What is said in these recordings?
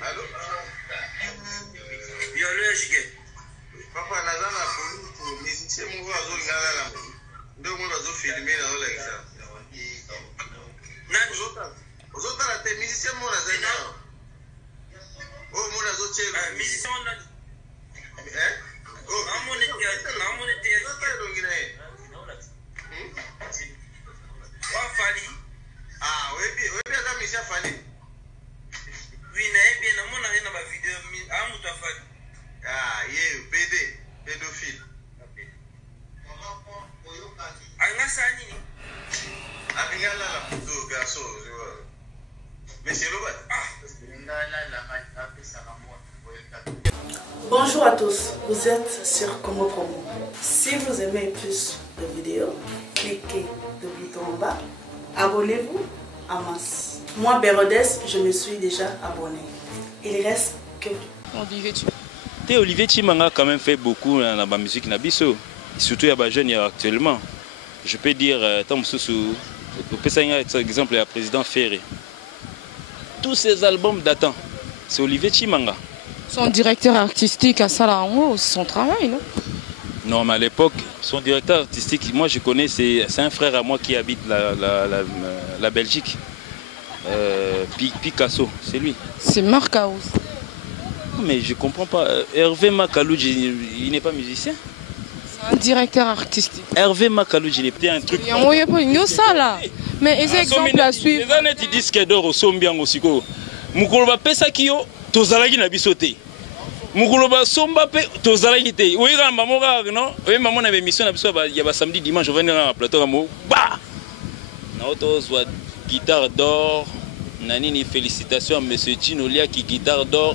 Allô? Papa, nazana pour musicien mouva zo ngala la. Ndio mwana zo filmer na wala kisa. Nani ozota la te musicien mwana zana. Oh mwana zo chelo. Musicien nani? Oh, amone te. Zota longina e. Wa fali. Ah, webi aka musicien fali. Bien, na mona na ba vidéo amu ta fali. Ah, pédophile. Angasani ni. Angala la photo garçon. Mais c'est Robert. Bonjour à tous, vous êtes sur Congo Promo. Si vous aimez plus de vidéos, cliquez le bouton en bas. Abonnez-vous à masse. Moi, Bérodès, je me suis déjà abonné. Il reste que Olivier Chimanga a quand même fait beaucoup dans la musique Nabiso, surtout il y a des jeunes actuellement. Je peux dire, par exemple, le président Ferré. Tous ces albums datant, c'est Olivier Chimanga. Son directeur artistique à Salango, c'est son travail, non? Non, mais à l'époque, son directeur artistique, moi je connais, c'est un frère à moi qui habite la Belgique. Picasso, c'est lui. C'est Marc House. Mais je comprends pas. Hervé Makalouji, il n'est pas musicien? C'est un directeur artistique. Hervé Makalouji, il est un truc. Il y a pas ça là. Mais les exemples à suivre. Les années du disque d'or au Sombiang aussi. Mukoloba pesa kiyo, tozalaki na bisote. Mukoloba somba pe tozalaki te. Oui, maman non. Oui, maman avait émission na biso il y a samedi dimanche je venais dans le plateau mo. Bah. Na auto soit guitare d'or. Nanini, félicitations à M. Tinolia qui guitare d'or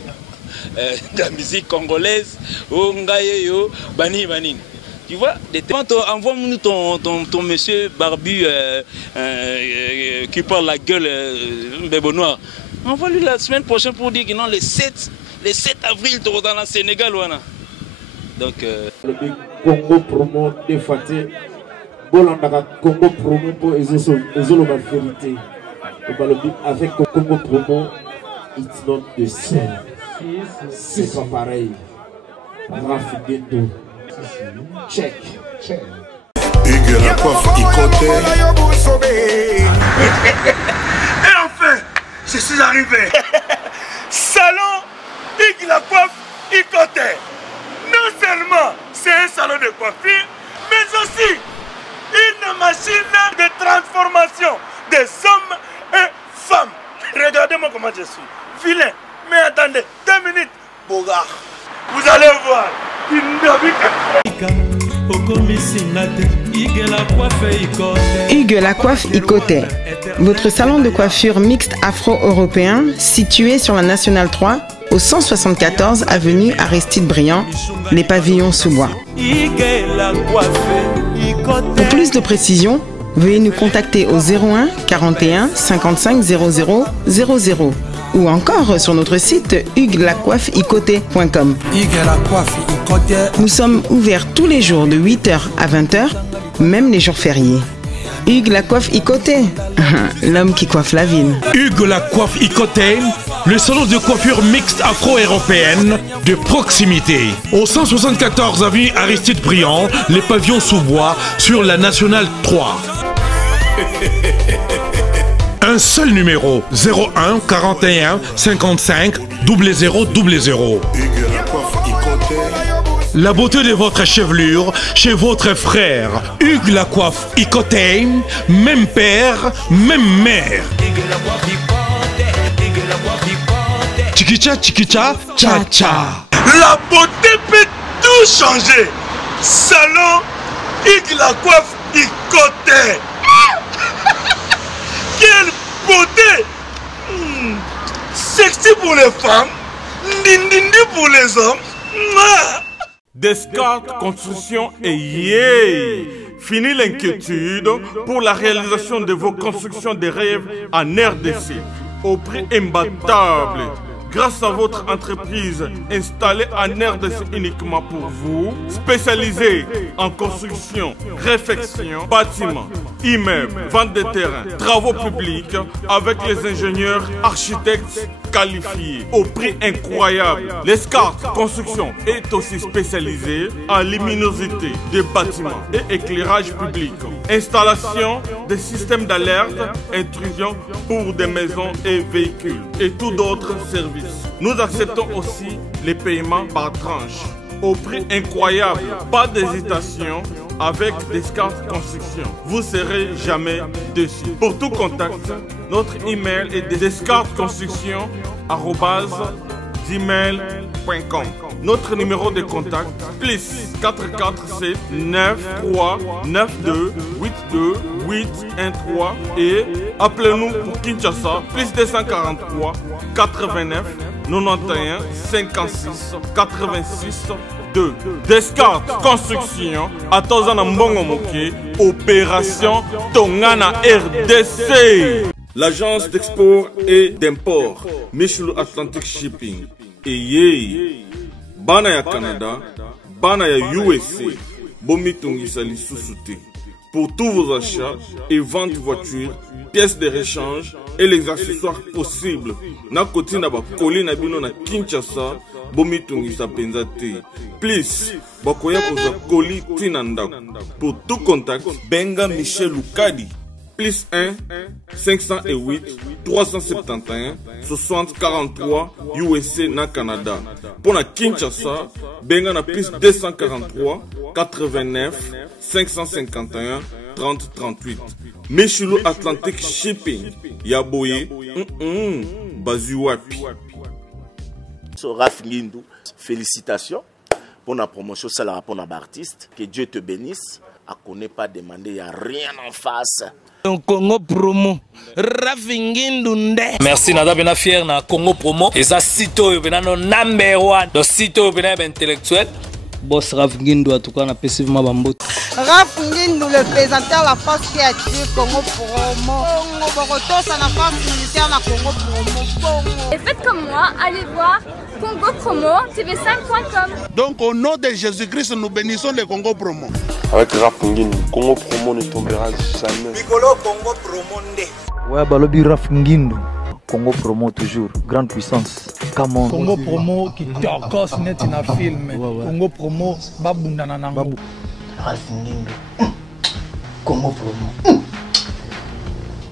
de la musique congolaise. Oh, Ngayeyo, Bani. Tu vois, envoie-nous ton monsieur barbu qui parle la gueule Bébé Noir. Envoie-lui la semaine prochaine pour dire que non, le 7 avril, tu es dans le Sénégal. Donc, le Congo Promo de Fatih, Bolanda Congo Promo pour Ezolo la vérité. Avec Congo Promo, it's not the same. C'est pas pareil. Check. Hugues la coiffe Ikoté. Et enfin, je suis arrivé. Salon Hugues la coiffe Ikoté. Non seulement c'est un salon de coiffure, mais aussi une machine de transformation des hommes et femmes. Regardez-moi comment je suis. Vilain. Mais attendez, 2 minutes. Bogart. Vous allez voir. Hugues la coiffe Ikoté. Votre salon de coiffure mixte afro-européen situé sur la Nationale 3 au 174 avenue Aristide Briand, les pavillons sous bois. Pour plus de précisions, veuillez nous contacter au 01 41 55 00 00 ou encore sur notre site hugueslacoiffeikoté.com. Nous sommes ouverts tous les jours de 8h à 20h, même les jours fériés. Hugues la coiffe Ikoté, l'homme qui coiffe la ville. Hugues la coiffe Ikoté, le salon de coiffure mixte afro-européenne de proximité. Au 174 avenue Aristide Briand, les pavillons sous bois sur la Nationale 3. Un seul numéro, 01 41 55 00 00. La beauté de votre chevelure chez votre frère. Hugues la coiffe Ikoté, même père, même mère. Chikicha, chikicha, cha cha. La beauté peut tout changer. Salon Hugues la coiffe Ikoté. Quelle beauté! Sexy pour les femmes, dindindi pour les hommes. Descartes Construction et yay! Fini l'inquiétude pour la réalisation de vos constructions de rêves en RDC au prix imbattable. grâce à votre entreprise installée en RDC uniquement pour vous, spécialisée en construction, réfection, bâtiments, immeubles, vente de terrains, travaux publics, avec les ingénieurs architectes qualifiés au prix incroyable. L'Escarte Construction est aussi spécialisée en luminosité des bâtiments et éclairage public, installation des systèmes d'alerte, intrusion pour des maisons et véhicules et tous d'autres services. Nous acceptons aussi les paiements par tranche au prix incroyable. Pas d'hésitation avec Descartes Construction. Vous ne serez jamais déçus. Pour tout contact, notre email est descartesconstruction@gmail.com. Notre numéro de contact plus 447 93 92 82 813 et appelez-nous pour Kinshasa plus 243 89 91 56 86 2. Descartes Construction à Tozana Mbongo Moké, opération Tongana RDC. L'agence d'export et d'import Michelou Atlantic Shipping et Yei Bana ya Canada, Bana ya USA, Bomitungisa Lissusute. Pour tous vos achats et ventes de voitures, pièces de rechange et les accessoires possibles, na koti na ba koli na bino na Kinshasa, Bomitungisa Penzate. Please, bakoya koza koli tinandako. Pour tout contact, Benga Michel Lukadi. Plus 1 508 371 60 43 USA na Canada. Pour la Kinshasa, benga na plus 243 89 551 30 38. Michelou Atlantic Shipping. Yaboye, Bazuapi. Raph Ngindou, félicitations pour la promotion, c'est la pour l'artiste. Que Dieu te bénisse. À connaît pas demander, il n'y a rien en face. Congo Promo, Raph Ngindou nde. Merci nada bena fier na Congo Promo. Et ça sito bena no number 1. Donc sito bena intellectuel. Boss Raph Ngindou en tout cas na passivement bambot. Raph Ngindou le présentateur la force créative Congo Promo. Congo Boroto ça la force militaire na Congo Promo. Et faites comme moi, allez voir Congo Promo tv5.com. Donc au nom de Jésus-Christ nous bénissons le Congo Promo. Avec Raph Ngindou, Congo Promo ne tombera jamais. Piccolo Congo Promo nde. Ouais, balobi Raph Ngindou. Congo Promo toujours, grande puissance. Come on. Congo Promo qui torcos net in a film. Congo Promo babundana nango. Raph Ngindou. Congo Promo.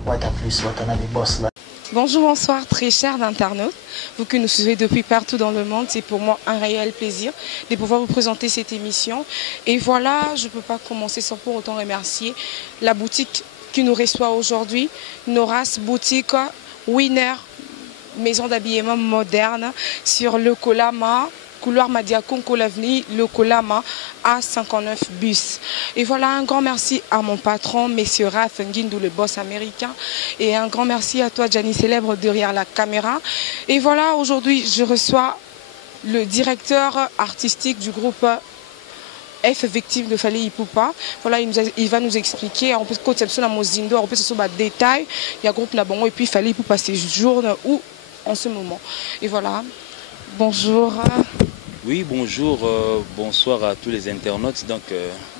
What a plus, what a des boss là. Bonjour, bonsoir, très chers internautes. Vous qui nous suivez depuis partout dans le monde, c'est pour moi un réel plaisir de pouvoir vous présenter cette émission. Et voilà, je ne peux pas commencer sans pour autant remercier la boutique qui nous reçoit aujourd'hui, Noras Boutique Winner, maison d'habillement moderne sur le Kolama, couloir Madiakonko l'avenue, le Kolama A59 bus. Et voilà, un grand merci à mon patron, Monsieur Raph Ngindou, le boss américain. Et un grand merci à toi, Gianni Célèbre, derrière la caméra. Et voilà, aujourd'hui, je reçois le directeur artistique du groupe F Victime de Fally Ipupa. Voilà, il va nous expliquer, en plus, quand il y a Mozindo, en plus, ce sont des détails. Il y a le groupe Nabongo et puis Fally Ipupa séjourne où en ce moment. Et voilà, bonjour. Oui, bonjour, bonsoir à tous les internautes. Donc,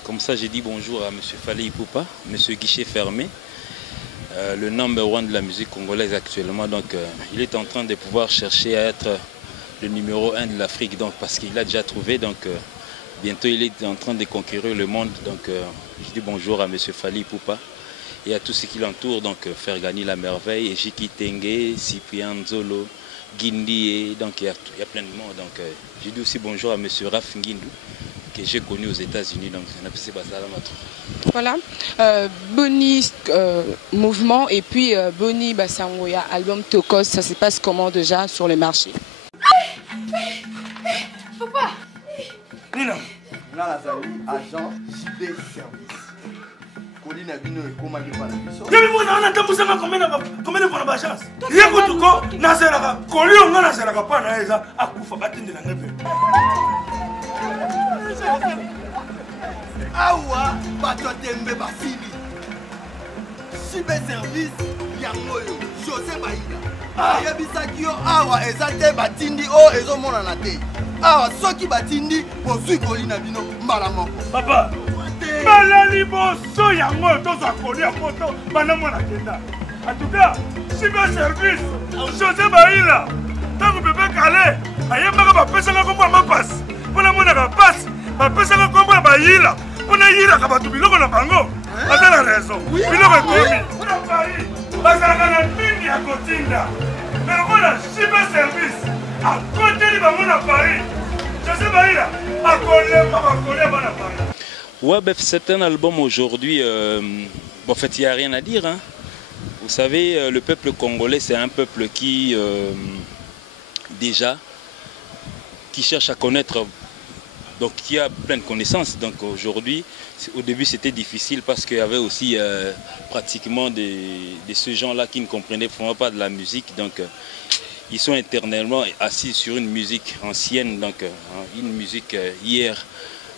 comme ça, j'ai dit bonjour à M. Fally Ipupa, M. Guichet Fermé, le number 1 de la musique congolaise actuellement. Donc, il est en train de pouvoir chercher à être le numéro 1 de l'Afrique, donc parce qu'il a déjà trouvé. Donc, bientôt, il est en train de conquérir le monde. Donc, je dis bonjour à M. Fally Ipupa et à tous ceux qui l'entourent. Donc, faire gagner la merveille. Et Jiki Tengue, Cyprien Nzolo, Guindi, donc il y a plein de monde. Donc je dis aussi bonjour à M. Raph Ngindou que j'ai connu aux États-Unis. Donc voilà, Boni mouvement et puis Boni Basangoya, album Tokos, ça se passe comment déjà sur le marché? Papa Nina, là agent JB Service. Colina Bino et Komagi Panabiso. Y'a mis on a tamboussé combien de fois d'agence. Y'a que tout quoi, Nazeraka, Colio, on a Nazeraka, pas Naza, à Koufa Batin de la Neve. Awa, Bato Tembe Basili. JB Service, yango yo José Baïla ayebisaki yo awa eza te batindi oyo ezomonana te awa soki batindi bozwi koli na bino mbala moko papa mbala liboso yango oyo tozwa koli ya poto bana mwana kenda en tout cas cyber service José Baïla ntango bebe kale ayembaka bapesaka kombo ya mapasi mpona monaka pasi bapesaka kombo ya bayila mpona yilaka bato biloko na bango aza na raison biloko ekomi mpona paris bazalaka na mingi ya kotinda me lokola cyber service akoteli bango na paris José Baïla akolemba bakolia bana paris. Ouais, ben, c'est un album aujourd'hui, en fait, il n'y a rien à dire. Hein. Vous savez, le peuple congolais, c'est un peuple qui, déjà, qui cherche à connaître, donc qui a plein de connaissances. Donc aujourd'hui, au début, c'était difficile parce qu'il y avait aussi pratiquement de ces gens-là qui ne comprenaient vraiment pas de la musique. Donc, ils sont éternellement assis sur une musique ancienne, donc une musique hier.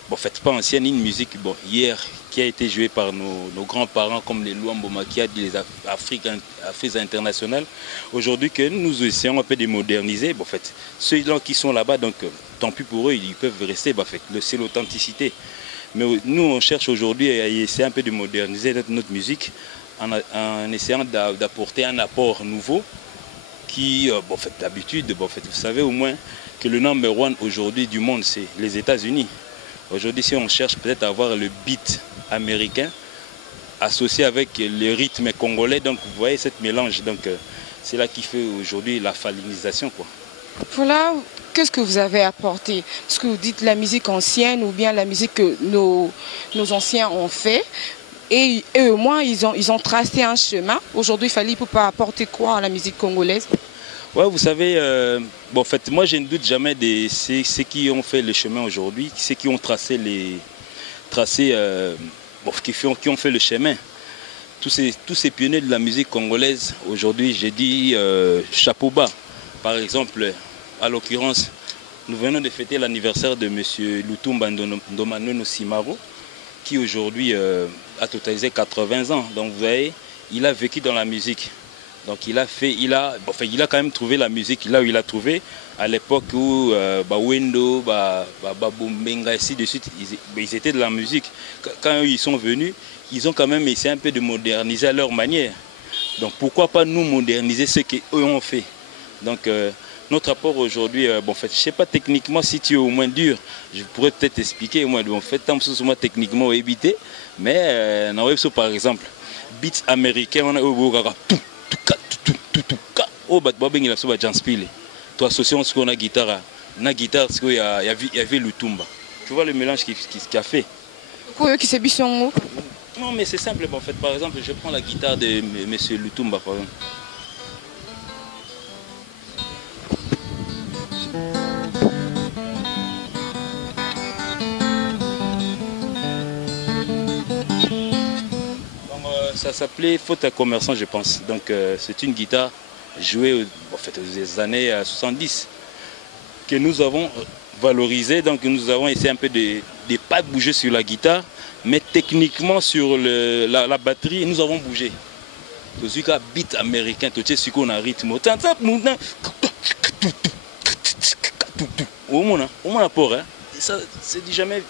Bon, en fait, pas ancienne, une musique hier qui a été jouée par nos grands-parents comme les Luambo Makiadi, les Afriques internationales. Aujourd'hui, que nous essayons un peu de moderniser, bon, en fait, ceux-là qui sont là-bas, donc tant pis pour eux, ils peuvent rester, bon, en fait, c'est l'authenticité. Mais nous, on cherche aujourd'hui à essayer un peu de moderniser notre musique en essayant d'apporter un apport nouveau qui, bon, en fait, d'habitude, bon, en fait, vous savez au moins que le number one aujourd'hui du monde, c'est les États-Unis. Aujourd'hui, si on cherche peut-être à avoir le beat américain associé avec le rythme congolais, donc vous voyez cette mélange, donc c'est là qui fait aujourd'hui la falinisation, quoi. Voilà, qu'est-ce que vous avez apporté? Est-ce que vous dites la musique ancienne ou bien la musique que nos anciens ont fait? Et eux, au moins, ils ont tracé un chemin. Aujourd'hui, il fallait pas apporter quoi à la musique congolaise? Ouais, vous savez, bon, en fait, moi je ne doute jamais de ceux qui ont fait le chemin aujourd'hui, ceux qui ont tracé bon, qui ont fait le chemin. Tous ces pionniers de la musique congolaise, aujourd'hui, j'ai dit chapeau bas. Par exemple, à l'occurrence, nous venons de fêter l'anniversaire de M. Lutumba Ndomanono Simaro, qui aujourd'hui a totalisé 80 ans. Donc vous voyez, il a vécu dans la musique. Donc il a quand même trouvé la musique là où il a trouvé, à l'époque où Wendo, Bombenga, ainsi de suite, ils étaient de la musique. Quand ils sont venus, ils ont quand même essayé un peu de moderniser à leur manière. Donc pourquoi pas nous moderniser ce qu'eux ont fait. Donc notre rapport aujourd'hui, bon, en fait, je ne sais pas techniquement si tu es au moins dur, je pourrais peut-être expliquer, moi, en fait, tant que moi techniquement éviter, mais par exemple, beats américains, on a tout. Oh, bah, il a sauvé Janspile. Toi, associé ce qu'on a guitare, na guitare, il y avait Lutumba. Tu vois le mélange qu'il a fait. Qui s'est bis en haut? Non, mais c'est simple. En fait, par exemple, je prends la guitare de M. Lutumba, par exemple. Ça s'appelait Faute à commerçant, je pense. Donc c'est une guitare jouée en fait, aux années 70 que nous avons valorisée. Donc nous avons essayé un peu de ne pas bouger sur la guitare, mais techniquement sur la batterie, nous avons bougé. Tout ce qu'un beat américain, tout ce qu'on a rythme. Ça, c'est jamais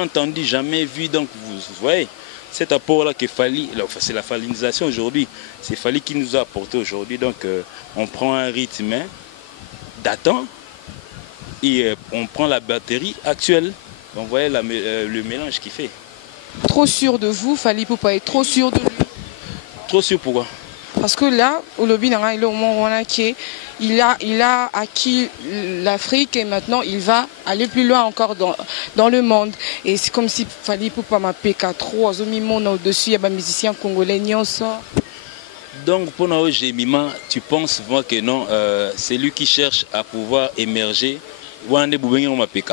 entendu, jamais vu. Donc vous voyez. Cet apport-là c'est la falinisation aujourd'hui, c'est Fali qui nous a apporté aujourd'hui. Donc on prend un rythme datant et on prend la batterie actuelle. Donc vous voyez le mélange qu'il fait. Trop sûr de vous, Fali Poupa est trop sûr de lui. Trop sûr pourquoi? Parce que là, au lobby, il a acquis l'Afrique et maintenant il va aller plus loin encore dans le monde. Et c'est comme si Fali Poupa m'a PK3, au-dessus, il y a des musiciens congolais. Donc pour nous, tu penses moi que non, c'est lui qui cherche à pouvoir émerger. Si on m'a PK,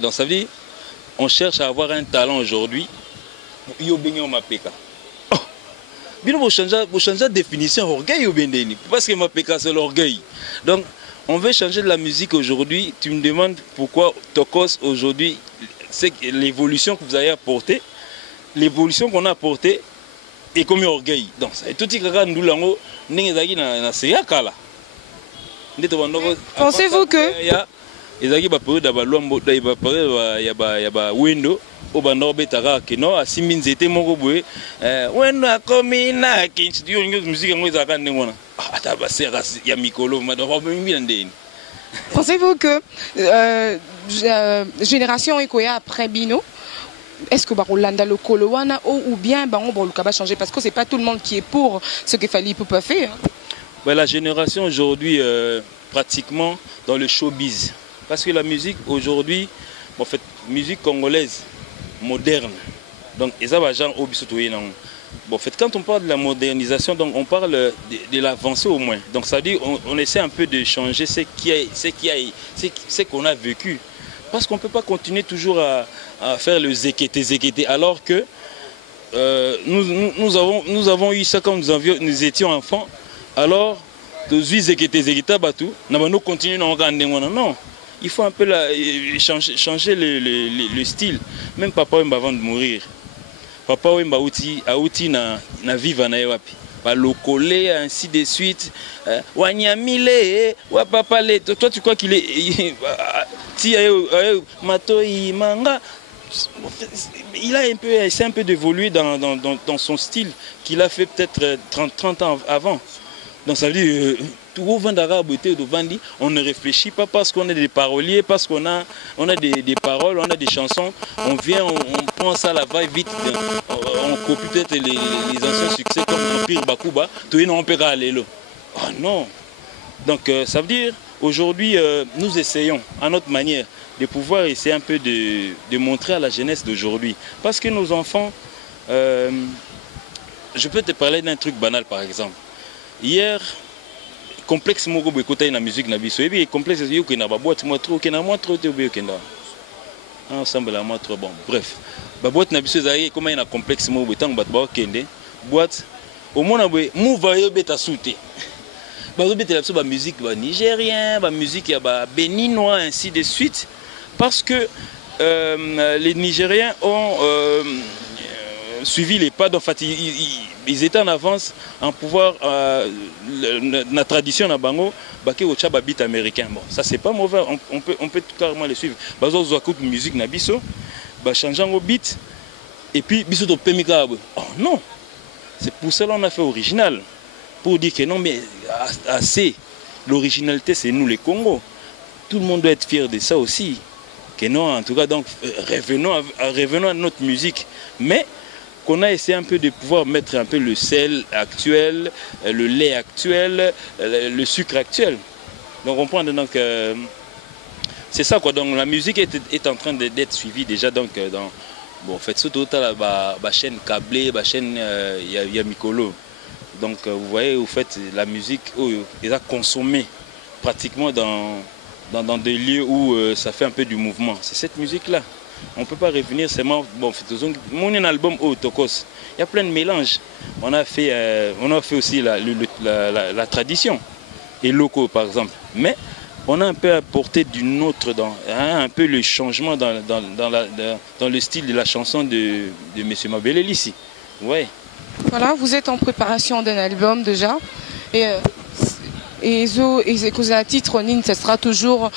donc ça veut dire on cherche à avoir un talent aujourd'hui. Vous changez la définition orgueil ou bien parce que ma PK c'est l'orgueil. Donc on veut changer de la musique aujourd'hui. Tu me demandes pourquoi Tokos aujourd'hui, c'est l'évolution que vous avez apportée. L'évolution qu'on a apportée, et comme orgueil. Donc ça tout kaka ndulango ndenge na seya kala. Pensez-vous que ezaki ba période ba lombo ba période ya ba window obanda betaka kino asimbi nzete moko boye wendo akomi na kinstudio musique ngo ezaka ndengona ata ba sera ya mikolo madoro mimi ndeni. Pensez-vous que génération ekoya après Bino, est-ce que Rolanda le Kolowana ou bien on va changer parce que c'est pas tout le monde qui est pour ce que Fally Ipupa fait. Ben, la génération aujourd'hui pratiquement dans le showbiz parce que la musique aujourd'hui en fait musique congolaise moderne donc et ça va genre au bisotoyer non. Bon, en fait, quand on parle de la modernisation, donc on parle de l'avancée au moins. Donc ça dit, on essaie un peu de changer ce qu'on a vécu. Parce qu'on ne peut pas continuer toujours à faire le zékété, alors que nous avons eu ça quand nous étions enfants. Alors, nous continuons à non. Il faut un peu changer le style. Même papa avant de mourir. Papa Wemba auti na viva na wapi ba lokole ainsi de suite wanyamile wa papa le toi tu crois qu'il est ti matoi manga il a un peu essayé un peu d'évoluer dans son style qu'il a fait peut-être 30 ans avant. Donc ça veut dire on ne réfléchit pas parce qu'on est des paroliers, parce qu'on a des paroles, on a des chansons, on vient, on prend ça là va vite, on copie peut-être les anciens succès comme Empire Bakuba, tout le monde peut aller là. Oh non. Donc ça veut dire aujourd'hui nous essayons à notre manière de pouvoir essayer un peu de montrer à la jeunesse d'aujourd'hui, parce que nos enfants, je peux te parler d'un truc banal par exemple. Hier, complexe moko boyekota na musique na biso et complexe yo ke na ba boîte moi trop ke na moi trop te obe kenda ensemble la moi trop bon bref ba boîte na biso zaye comment na complexe moko boyetang bat ba kende boîte au mona boy mouva yo beta souté ba zo beta la biso ba musique ba nigérien ba musique ya ba béninois ainsi de suite parce que les Nigériens ont suivi les pas, en fait, ils étaient en avance en pouvoir, la tradition na bango, baké au chaba beat américain. Bon, ça c'est pas mauvais, on peut carrément les suivre. Bazo zo écoute musique na biso, ba changeant au beat, et puis biso to pemika. Oh non, c'est pour cela on a fait original, pour dire que non mais assez, l'originalité c'est nous les Congo. Tout le monde doit être fier de ça aussi. Que non, en tout cas donc revenons à notre musique, mais qu'on a essayé un peu de pouvoir mettre un peu le sel actuel, le lait actuel, le sucre actuel. Donc on prend donc c'est ça quoi. Donc la musique est en train d'être suivie déjà donc dans bon en fait surtout la chaîne câblée, la chaîne Yamikolo. Donc vous voyez au fait la musique ils a consommé pratiquement dans des lieux où ça fait un peu du mouvement. C'est cette musique là. On ne peut pas revenir seulement. Bon, mon album Tokos, il y a plein de mélanges. On a fait aussi la tradition et locaux par exemple. Mais on a un peu apporté d'une autre, un peu le changement dans le style de la chanson de M. Mabeleli ici. Ouais. Voilà, vous êtes en préparation d'un album déjà. Et à titre, ça sera toujours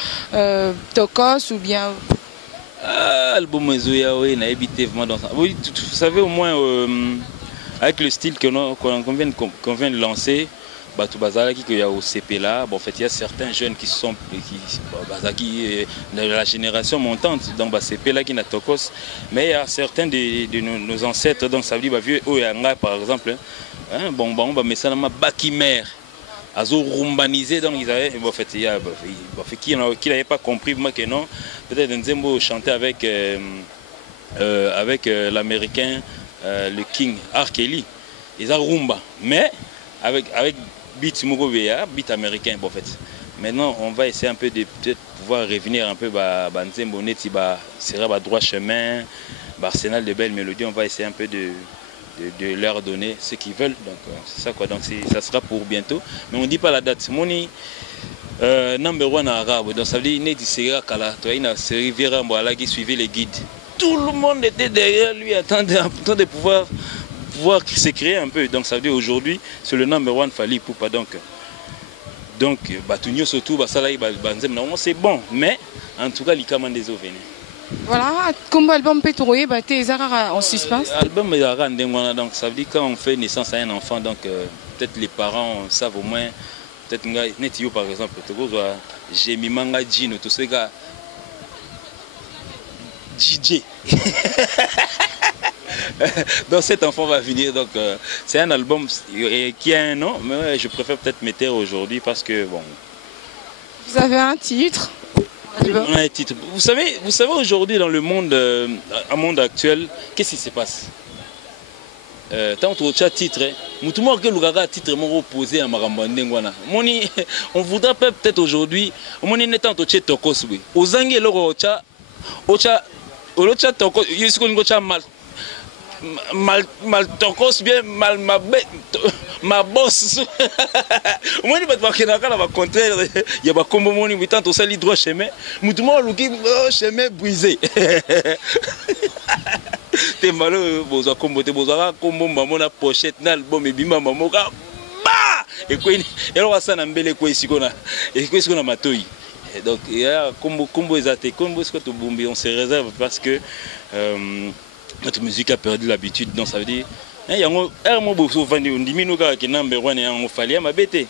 Tokos ou bien. Album dans ça. Oui, vous savez au moins avec le style qu'on vient de lancer, il y a au CP là, bon, en fait il y a certains jeunes qui sont de la génération montante, donc CP là qui n'a Tokos, mais il y a certains de nos ancêtres, donc ça veut dire vieux Oyanga par exemple, hein, bon mais ça n'a pas Bakimer. Azo rumbanisé donc ils avaient en fait qui n'avait pas compris moi que non peut-être Nzembo chantait avec l'américain le King R. Kelly ils ont rumba mais avec beat Mugobea beat américain bon en fait maintenant on va essayer un peu de peut-être pouvoir revenir un peu Nzembo neti sera droit chemin Arsenal de belles mélodies on va essayer un peu de leur donner ce qu'ils veulent, donc c'est ça quoi, donc ça sera pour bientôt, mais on ne dit pas la date. Moni number one arabe, donc ça veut dire Nedi Sera Kala, toi il a Riviera Mboala qui suivait les guides. Tout le monde était derrière lui, attendait de pouvoir pouvoir se créer un peu. Donc ça veut dire aujourd'hui, c'est le number one Fally Ipupa. Donc, Batunio surtout, c'est bon. Mais en tout cas, les commandes des eaux venaient. Voilà, comme album Pétroué, en suspense. Album donc ça veut dire quand on fait naissance à un enfant, donc peut-être les parents savent au moins, peut-être Netio par exemple, j'ai mis manga Gino, tout ce gars, DJ. Donc cet enfant va venir, donc c'est un album qui a un nom, mais je préfère peut-être mettre aujourd'hui parce que bon. Vous avez un titre? Un titre. Vous savez aujourd'hui dans le monde, un monde actuel, qu'est-ce qui se passe? Tant que tu as titre, titre opposé à Marambandengwana. On voudrait peut-être aujourd'hui, on est tant que tu tokos oui. Aux anglais ocha tokos, mal tokos bien mal ma boss. Moi ni batwa kenaka na ba contraire ya ba kombo moni mitanto sali droit chemin mutumo luki chemin brisé. Te malo boza kombo te boza kombo mamona pochette na album ebima mamoka ba et quoi elo wasana mbele ko isikona et ko isikona matoi. Donc il y a combo ezate combo ce que to bombi on se réserve parce que notre musique a perdu l'habitude, donc ça veut dire il y a un mot souvent on dit nous gars qui number one et on fallait ma bête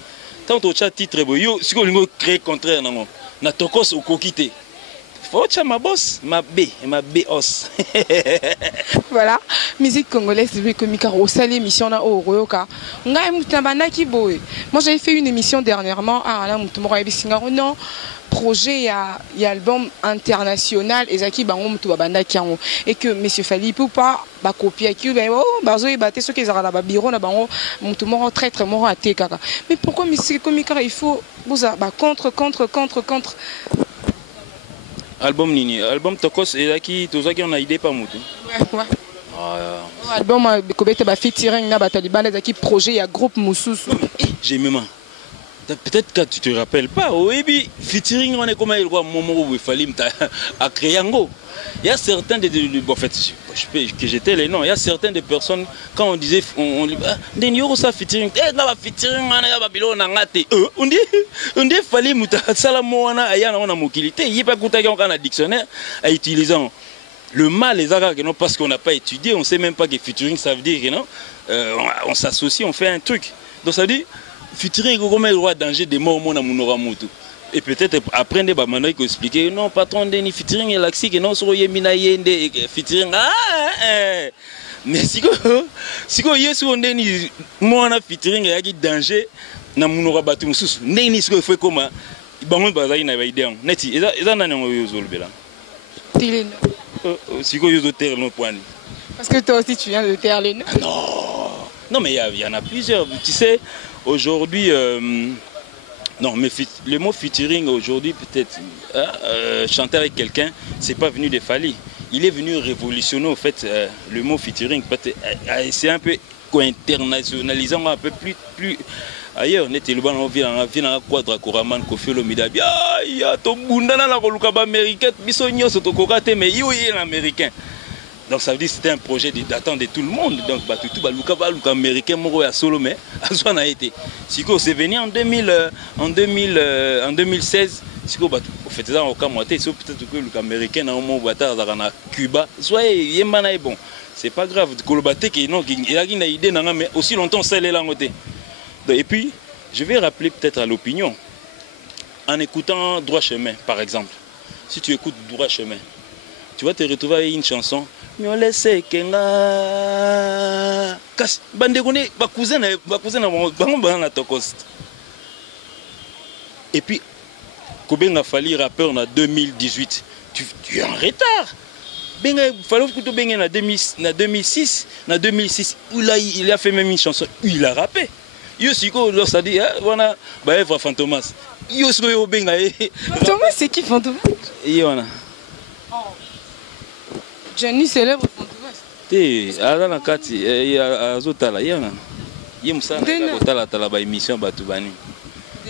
tant au chat titre boyo si on crée contraire non na tokos au kokité faut chat ma boss ma os. Voilà, musique congolaise de comica au salé émission na au royoka ngai mutambana ki boy. Moi j'avais fait une émission dernièrement là mutumora ebisinga non projet y a album international et zaki bango mutu babanda kiango et que monsieur Fally Ipupa ba copier qui ben oh bazo y battre ceux qui zara ba bureau na bango mutu moro très moro até kaka. Mais pourquoi musique comica il faut boza ba contre album nini album tokos et zaki tozaki on a idée pas mutu. Ouais. Album kobete ba featuring na ba Taliban zaki projet ya groupe Mususu. J'ai même peut-être que tu te rappelles pas, oui, featuring, on est comme il moment où il fallait à créer un go. Il y a certains en fait, que j'étais les noms, il y a certaines des personnes, quand on disait, on dit, ça featuring, featuring, on dit, fallait Salamona, on a mokilité, il n'y a pas de dictionnaire, à utilisant le mal, les arabes, parce qu'on n'a pas étudié, on ne sait même pas que featuring, ça veut dire que non, on s'associe, on fait un truc. Donc ça dit, featuring comme le roi danger des morts mon amour moto et peut-être après des bamano qui expliquer non patron de ni featuring et laxi que non sur yemina yende featuring mais si ko yesu on ni moi na featuring ya ki danger na munora batu mususu ndeni siko fait comment bango bazali na ba idée neti eza nani ngo zolbela tileno siko yozo terre no point parce que toi aussi tu viens de terre le non mais il y en a plusieurs tu sais. Aujourd'hui, non, mais le mot featuring aujourd'hui, peut-être, chanter avec quelqu'un, c'est pas venu de Fally. Il est venu révolutionner, en fait, le mot featuring. C'est un peu internationalisant, un peu plus ailleurs. On était le bon, on vient à Quadra, Koraman, Kofi Olomide, il y a ton bundana la kolukaba américain, bisogno soto kokate, mais il est américain. Donc ça veut dire que c'était un projet d'attendre de tout le monde. Donc tout le américain moro à solo mais à a été. Siko c'est venu en 2016. Siko au fait ça au Cameroun, c'est peut-être que le américain a un mot bâtard à Cuba. Soyez yemana bon. C'est pas grave de colobater qui non il a une idée mais aussi longtemps ça est là côté. Et puis je vais rappeler peut-être à l'opinion en écoutant Droit chemin par exemple. Si tu écoutes Droit chemin, tu vas te retrouver avec une chanson Nyole sekenga kas bande kone ba cousin na tokos. Et puis Kobenga Fally rappeur en 2018. Tu es en retard. Benga Fally Kuto Benga na 2006 il a fait même une chanson, il a rappé. Yo siko lo ça dit voilà ba Eva Fantomas. Yo siko yo Benga Fantomas c'est qui Fantomas? Yona. Johnny célèbre Fantomas. Te ala na kati azotala yana. Ye musana kotala tala ba émission batu bani.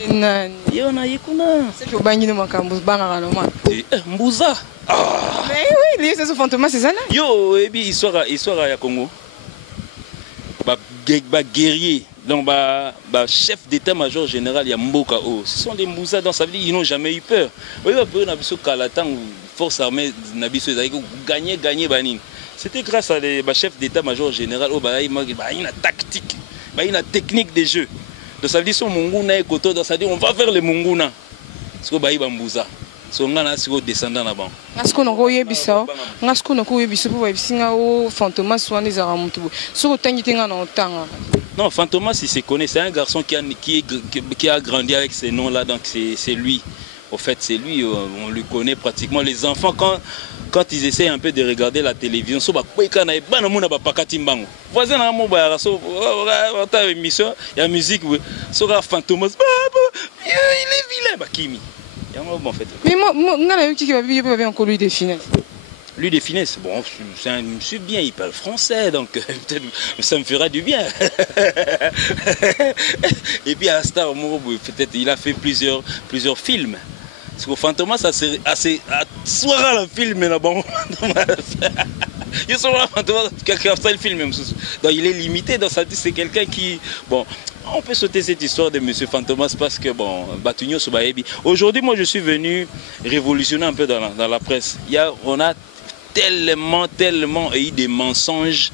Nani? Yona yekuna. C'est que bangi no makambo banga no ma. Mbuza. Mais oui, lui c'est Fantomas c'est ça là. Yo ebi histoire ya Congo. guerrier, donc chef d'état-major général, il y a Mboka. Ce sont des Moussa, donc ça veut dire qu'ils n'ont jamais eu peur. Force armée, gagner. C'était grâce à les chefs d'état-major général, une tactique, une technique des jeux. Donc ça veut dire on va faire les Munguna. Parce que Moussa. So ngana siko descendant là-bas. Ngasko noko yebisa, ngasko noko yebisa pour bisinga o Fantomas swani za ramutu. So tangite ngana otanga. Non, Fantomas il se connaît, c'est un garçon qui a grandi avec ces noms là, donc c'est lui. Au fait, c'est lui, on le connaît pratiquement. Les enfants quand ils essaient un peu de regarder la télévision, so ba kweka na bana muna ba pakati mbango. Voisin na mo ba so ta émission, il y a musique, so Fantomas, il est vilain ba kimi. En fait. Mais moi, qui va encore lui de finesse. Lui de finesse, bon, c'est un monsieur bien, il parle français, donc peut-être ça me fera du bien. Et puis à Star, peut-être il a fait plusieurs films. Parce qu'au Fantomas, assez soit le film là-bas. Il soit Fantomas, le film même. Donc il est limité, donc ça dit c'est quelqu'un qui, bon. On peut sauter cette histoire de M. Fantomas parce que, bon, Batunyo Sobaebi. Aujourd'hui, moi, je suis venu révolutionner un peu dans la presse. On a tellement eu des mensonges.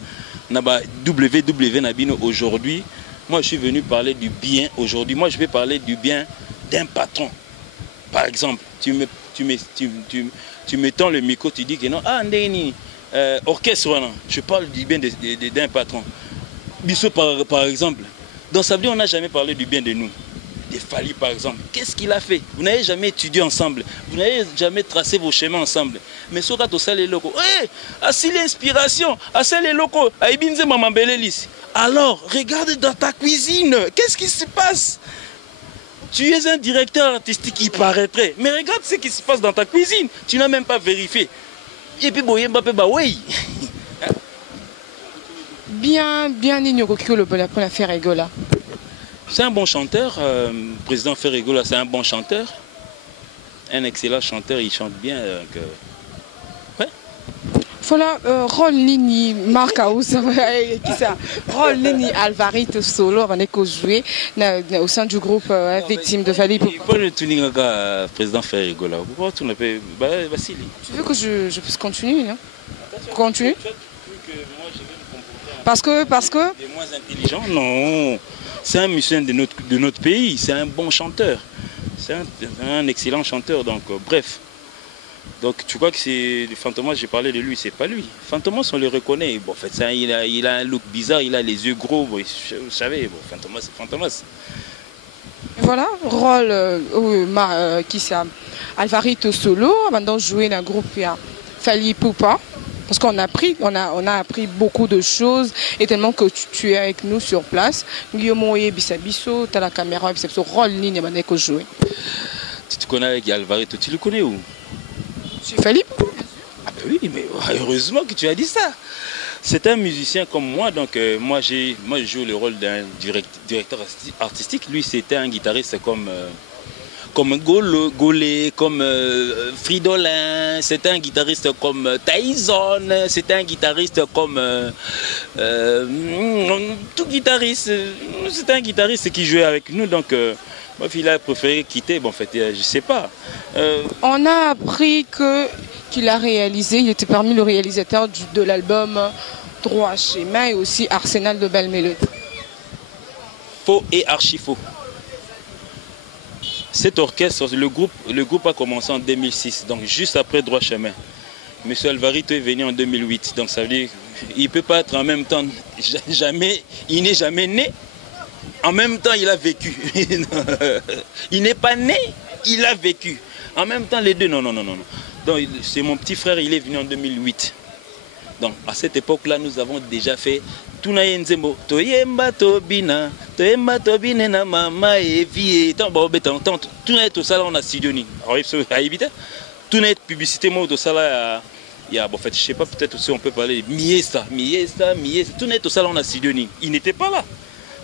WW Nabino aujourd'hui. Moi, je suis venu parler du bien aujourd'hui. Moi, je vais parler du bien d'un patron. Par exemple, tu me tends le micro, tu dis que non, Ndeni, orchestre, je parle du bien d'un patron. Bissot, par exemple. Donc ça veut dire qu'on n'a jamais parlé du bien de nous. Des Fali par exemple. Qu'est-ce qu'il a fait? Vous n'avez jamais étudié ensemble. Vous n'avez jamais tracé vos chemins ensemble. Mais sur les locaux. Assis l'inspiration. Assis les locaux. Alors, regarde dans ta cuisine. Qu'est-ce qui se passe? Tu es un directeur artistique qui paraîtrait. Mais regarde ce qui se passe dans ta cuisine. Tu n'as même pas vérifié. Et puis, oui. Bien Nyoko le pour faire Egola. C'est un bon chanteur, président Ferregola, c'est un bon chanteur, un excellent chanteur, il chante bien. Ouais. Voilà, rôle Nini Marcaus, qui ça? Rôle Nini Alvarito Solo, on est qu'au jouer au sein du groupe victime de Fali. Pourquoi le tuning président Ferregola? Pourquoi tu n'appelles Vassili? Tu veux que je puisse continuer, non? Continue. Parce que il est moins intelligent? Non, c'est un musicien de notre pays, c'est un bon chanteur, c'est un excellent chanteur, donc bref. Donc tu crois que c'est Fantomas, j'ai parlé de lui, c'est pas lui. Fantomas on le reconnaît, bon, en fait ça, il a un look bizarre, il a les yeux gros, bon, vous savez, bon, Fantomas c'est Fantomas. Voilà, rôle qui c'est Alvarito Solo, maintenant jouer dans le groupe Fali Poupa. Parce qu'on a appris beaucoup de choses et tellement que tu es avec nous sur place. Guillaume Bisabiso, tu as la caméra, c'est ce rôle ligne que jouer. Tu te connais avec Alvarito, tu le connais où? C'est Philippe. Ah ben oui, mais heureusement que tu as dit ça. C'est un musicien comme moi, donc moi je joue le rôle d'un directeur artistique. Lui c'était un guitariste comme Golé, comme Fridolin, c'était un guitariste comme Tyson, c'était un guitariste comme tout guitariste, c'était un guitariste qui jouait avec nous, donc moi il a préféré quitter, bon en fait je sais pas. On a appris qu'il a réalisé, il était parmi les réalisateurs de l'album Droit Chemin et aussi Arsenal de Belles Mélodies. Faux et archi faux. Cet orchestre, le groupe a commencé en 2006, donc juste après Droit Chemin. Monsieur Alvarito est venu en 2008, donc ça veut dire qu'il ne peut pas être en même temps, il n'est jamais né, en même temps il a vécu. Il n'est pas né, il a vécu. En même temps les deux, non. Donc c'est mon petit frère, il est venu en 2008. Donc à cette époque-là, nous avons déjà fait Tunaye Nzembo, Toyemba Tobina na mama et vie. Tunaye tout ça là on a studioni. Tunaye publicité moi tout ça là il y a, bon, en fait je sais pas, peut-être aussi on peut parler de Miesta. Tunaye tout ça là on a studioni. Il n'était pas là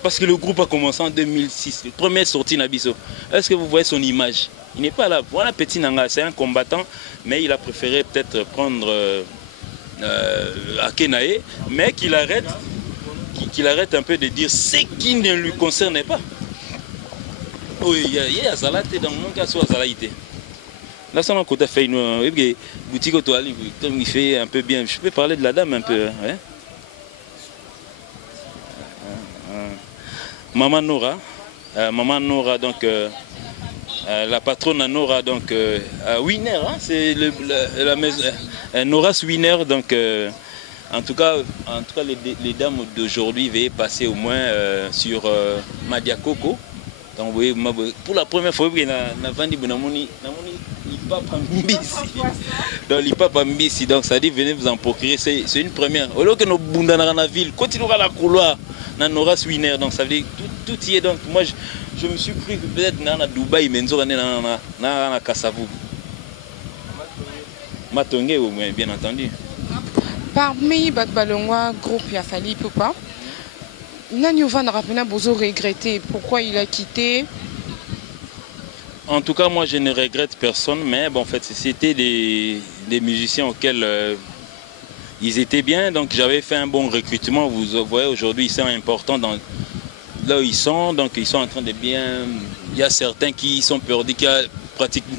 parce que le groupe a commencé en 2006. Première sortie Nabiso. Est-ce que vous voyez son image? Il n'est pas là. Voilà Petit Nanga, c'est un combattant, mais il a préféré peut-être prendre Akenae, mais qu'il arrête qu'il arrête un peu de dire ce qui ne lui concerne pas. Oui, il y a Zalate dans mon cas, soit Zalaïté. Là, ça m'a fait une boutique au toilette, comme il fait un peu bien. Je peux parler de la dame un peu. Hein? Maman Nora, donc la patronne Nora, donc Wiener, hein? C'est la maison Nora's Wiener, donc en tout cas les dames d'aujourd'hui veuillez passer au moins sur Madiakoko. Donc vous voyez, pour la première fois, donc ça dit venez vous en procurer, c'est une première. Au lieu que nos bundas dans la ville, continuons à la couloir, dans Nora's Wiener, donc ça veut dire tout y est. Donc moi je me suis pris peut-être dans Dubaï, mais nous dans Kassavou. Matongé au moins, bien entendu. Parmi Batbalongwa, groupe Yafali Poupa, Nanyova n'a pas regretté pourquoi il a quitté. En tout cas, moi je ne regrette personne, mais bon, en fait c'était des musiciens auxquels ils étaient bien, donc j'avais fait un bon recrutement. Vous voyez aujourd'hui ils sont importants dans là où ils sont, donc ils sont en train de bien. Il y a certains qui sont perdus,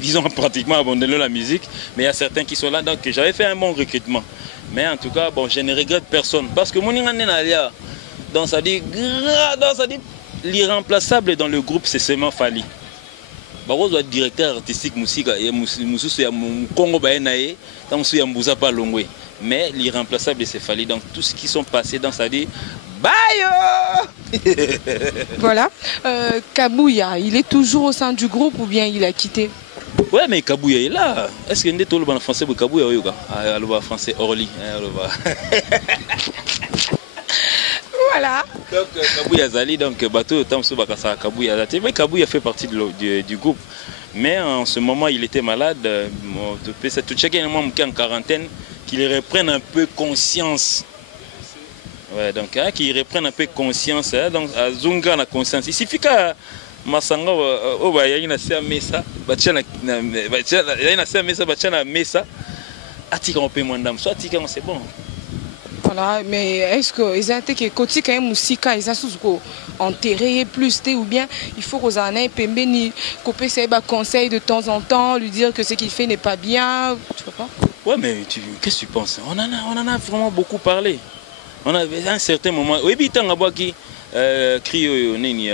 ils ont pratiquement abandonné la musique, mais il y a certains qui sont là, donc j'avais fait un bon recrutement. Mais en tout cas, bon, je ne regrette personne parce que mon Ninganénalia, donc ça dit l'irremplaçable dans le groupe, c'est seulement Fali. Barozo est directeur artistique musique et Moussou ya Congo Baenae, tant Moussou ya Mbouza pas Longwe. Mais l'irremplaçable c'est Fali. Donc tout ce qui sont passés dans ça dit bye. Voilà. Kabouya, il est toujours au sein du groupe ou bien il a quitté? Ouais, mais Kabouya est là. Est-ce que vous avez en français pour Kabouya ou yoga? Alors, français Orly. Voilà. Donc Kabouya Zali, donc bateau Tamso Bakasa Kabouya Zali. Mais Kabouya fait partie du groupe. Mais en ce moment, il était malade. Tout chacun est en quarantaine, qu'il reprenne un peu conscience. Ouais, donc qu'il reprenne un peu conscience. Donc à Zunga la conscience. Il suffit que Masanga oba yana se mesa bachana yana se mesa bachana mesa atika on peut mandam soit atika c'est bon. Voilà, mais est-ce que ils ont été que côté quand même musika ils ont enterré plus ou bien il faut aux années pembeni couper ses conseils de temps en temps, lui dire que ce qu'il fait n'est pas bien, tu vois pas? Ouais, mais qu'est-ce que tu penses? On en a vraiment beaucoup parlé. On a à un certain moment, oui, bitan abaki crie nini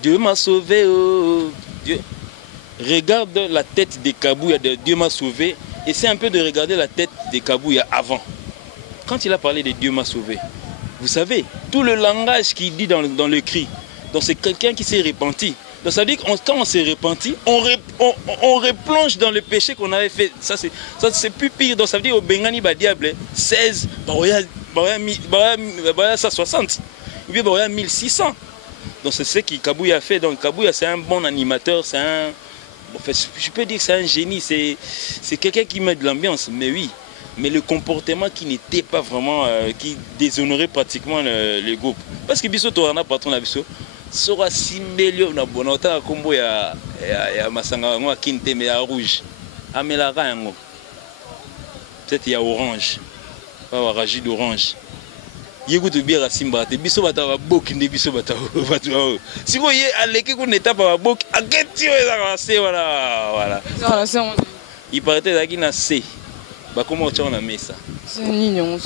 Dieu m'a sauvé, oh, Dieu. Regarde la tête de Kabouya, Dieu m'a sauvé. Et c'est un peu de regarder la tête de Kabouya avant. Quand il a parlé de Dieu m'a sauvé, vous savez, tout le langage qu'il dit dans le cri, donc c'est quelqu'un qui s'est repenti. Donc ça veut dire que quand on s'est repenti, on replonge dans le péché qu'on avait fait. Ça c'est plus pire. Donc ça veut dire au Bengani Badiable, 16, ça 60, ou bien 1600. Donc c'est ce que Kabouya a fait. Donc Kabouya c'est un bon animateur, c'est un... En fait, je peux dire que c'est un génie, c'est quelqu'un qui met de l'ambiance, mais oui. Mais le comportement qui n'était pas vraiment, qui déshonorait pratiquement le groupe. Parce que Bisso Torana, patron de Bisso, sera 6 millions de bonheur. Autant à Combo, il y a Masanga, il y a Kinte, mais il y a Rouge. À Melara, peut-être il y a Orange. Pas Ragi d'Orange. Yégout bien à Simba, Bisso Bata Bok, Bisso Bata. Si vous voyez, à l'équipe, on est à Bok, à Getio, voilà. Il paraît qu'il y a C. Comment tu as mis ça? C'est mignon.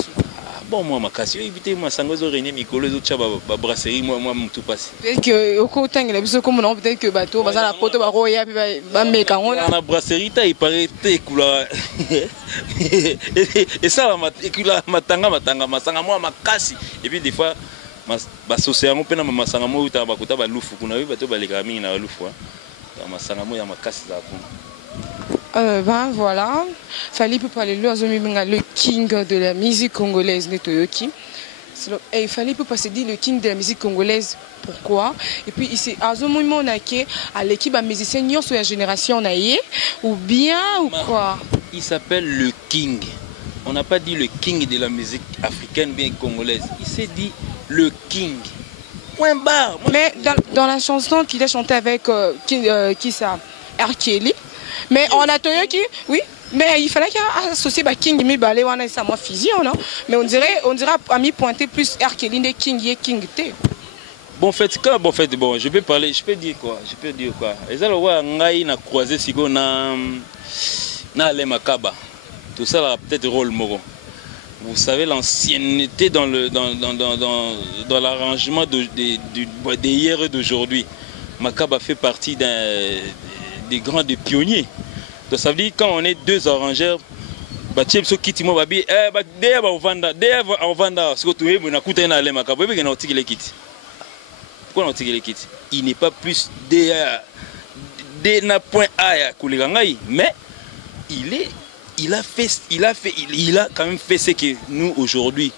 Bon, moi, ma casse, évitez moi, ça nous aurait mis Mikolo, les autres brasserie, moi, tout passé. Peut-être que au côté, il y a comme on peut-être que bateau, parce que la pote va roya, puis va mettre en la brasserie, il paraît que et ça, matanga, moi, ma casse. Et puis, des fois, ma société, on peut na masanga mo uta bakuta ba lufu kuna wi bato ba leka mingi na lufu ya masanga mo ya makasi za kuna. Ben voilà, Fali peut parler le king de la musique congolaise Netoyoki. Et Fali peut passer dire le king de la musique congolaise. Pourquoi? Et puis il s'est à l'équipe à musicien sur la génération naïe ou bien ou quoi? Il s'appelle le king. On n'a pas dit le king de la musique africaine bien congolaise. Il s'est dit le king. Point barre. Mais dans la chanson qu'il a chanté avec qui ça? R. Kelly. Mais on a Toyoki, oui. Mais il fallait qu'il y ait associé King mi balé wana ça moi fusion non. Mais on dirait à mi pointer plus Erkeline King y King T. Bon fait bon je peux dire quoi. Et ça le voit ngai na croisé sigo na Ale Makaba. Tout ça a peut-être rôle moro. Vous savez l'ancienneté dans l'arrangement d'hier et d'aujourd'hui. Makaba fait partie des grands des pionniers. Donc ça veut dire quand on est deux arrangeurs, il n'est pas plus mais il a quand même fait ce que nous aujourd'hui,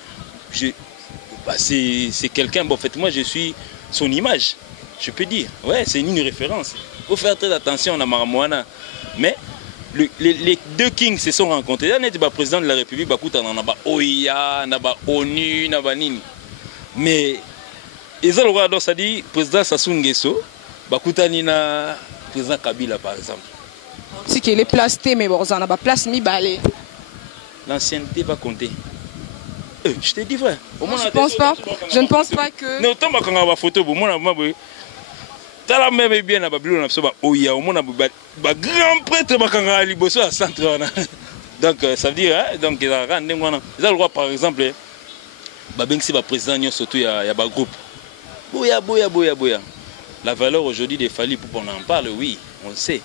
c'est quelqu'un, bon en fait moi je suis son image, je peux dire, ouais c'est une référence. Il faut faire très attention à Maramouana, mais les deux kings se sont rencontrés. Il y a le président de la République, OIA, ONU, mais ils ont le droit de dire président Sassou Nguesso, Bakutanina, président Kabila par exemple. Si qu'il est placé, mais bon, on a place mi balé. L'ancienneté va compter. Je te dis vrai. Je ne pense pas que. Non, tant qu'on a la photo, tala même bien à Babylone, OIA, au moins grand prêtre bakanga liboso à centre. Donc ça veut dire donc il a rendu moi. Ils ont le droit par exemple Babengsi va président nyo surtout il y a ba groupe. Boya. La valeur aujourd'hui des Fally pour qu'on en parle, oui, on le sait.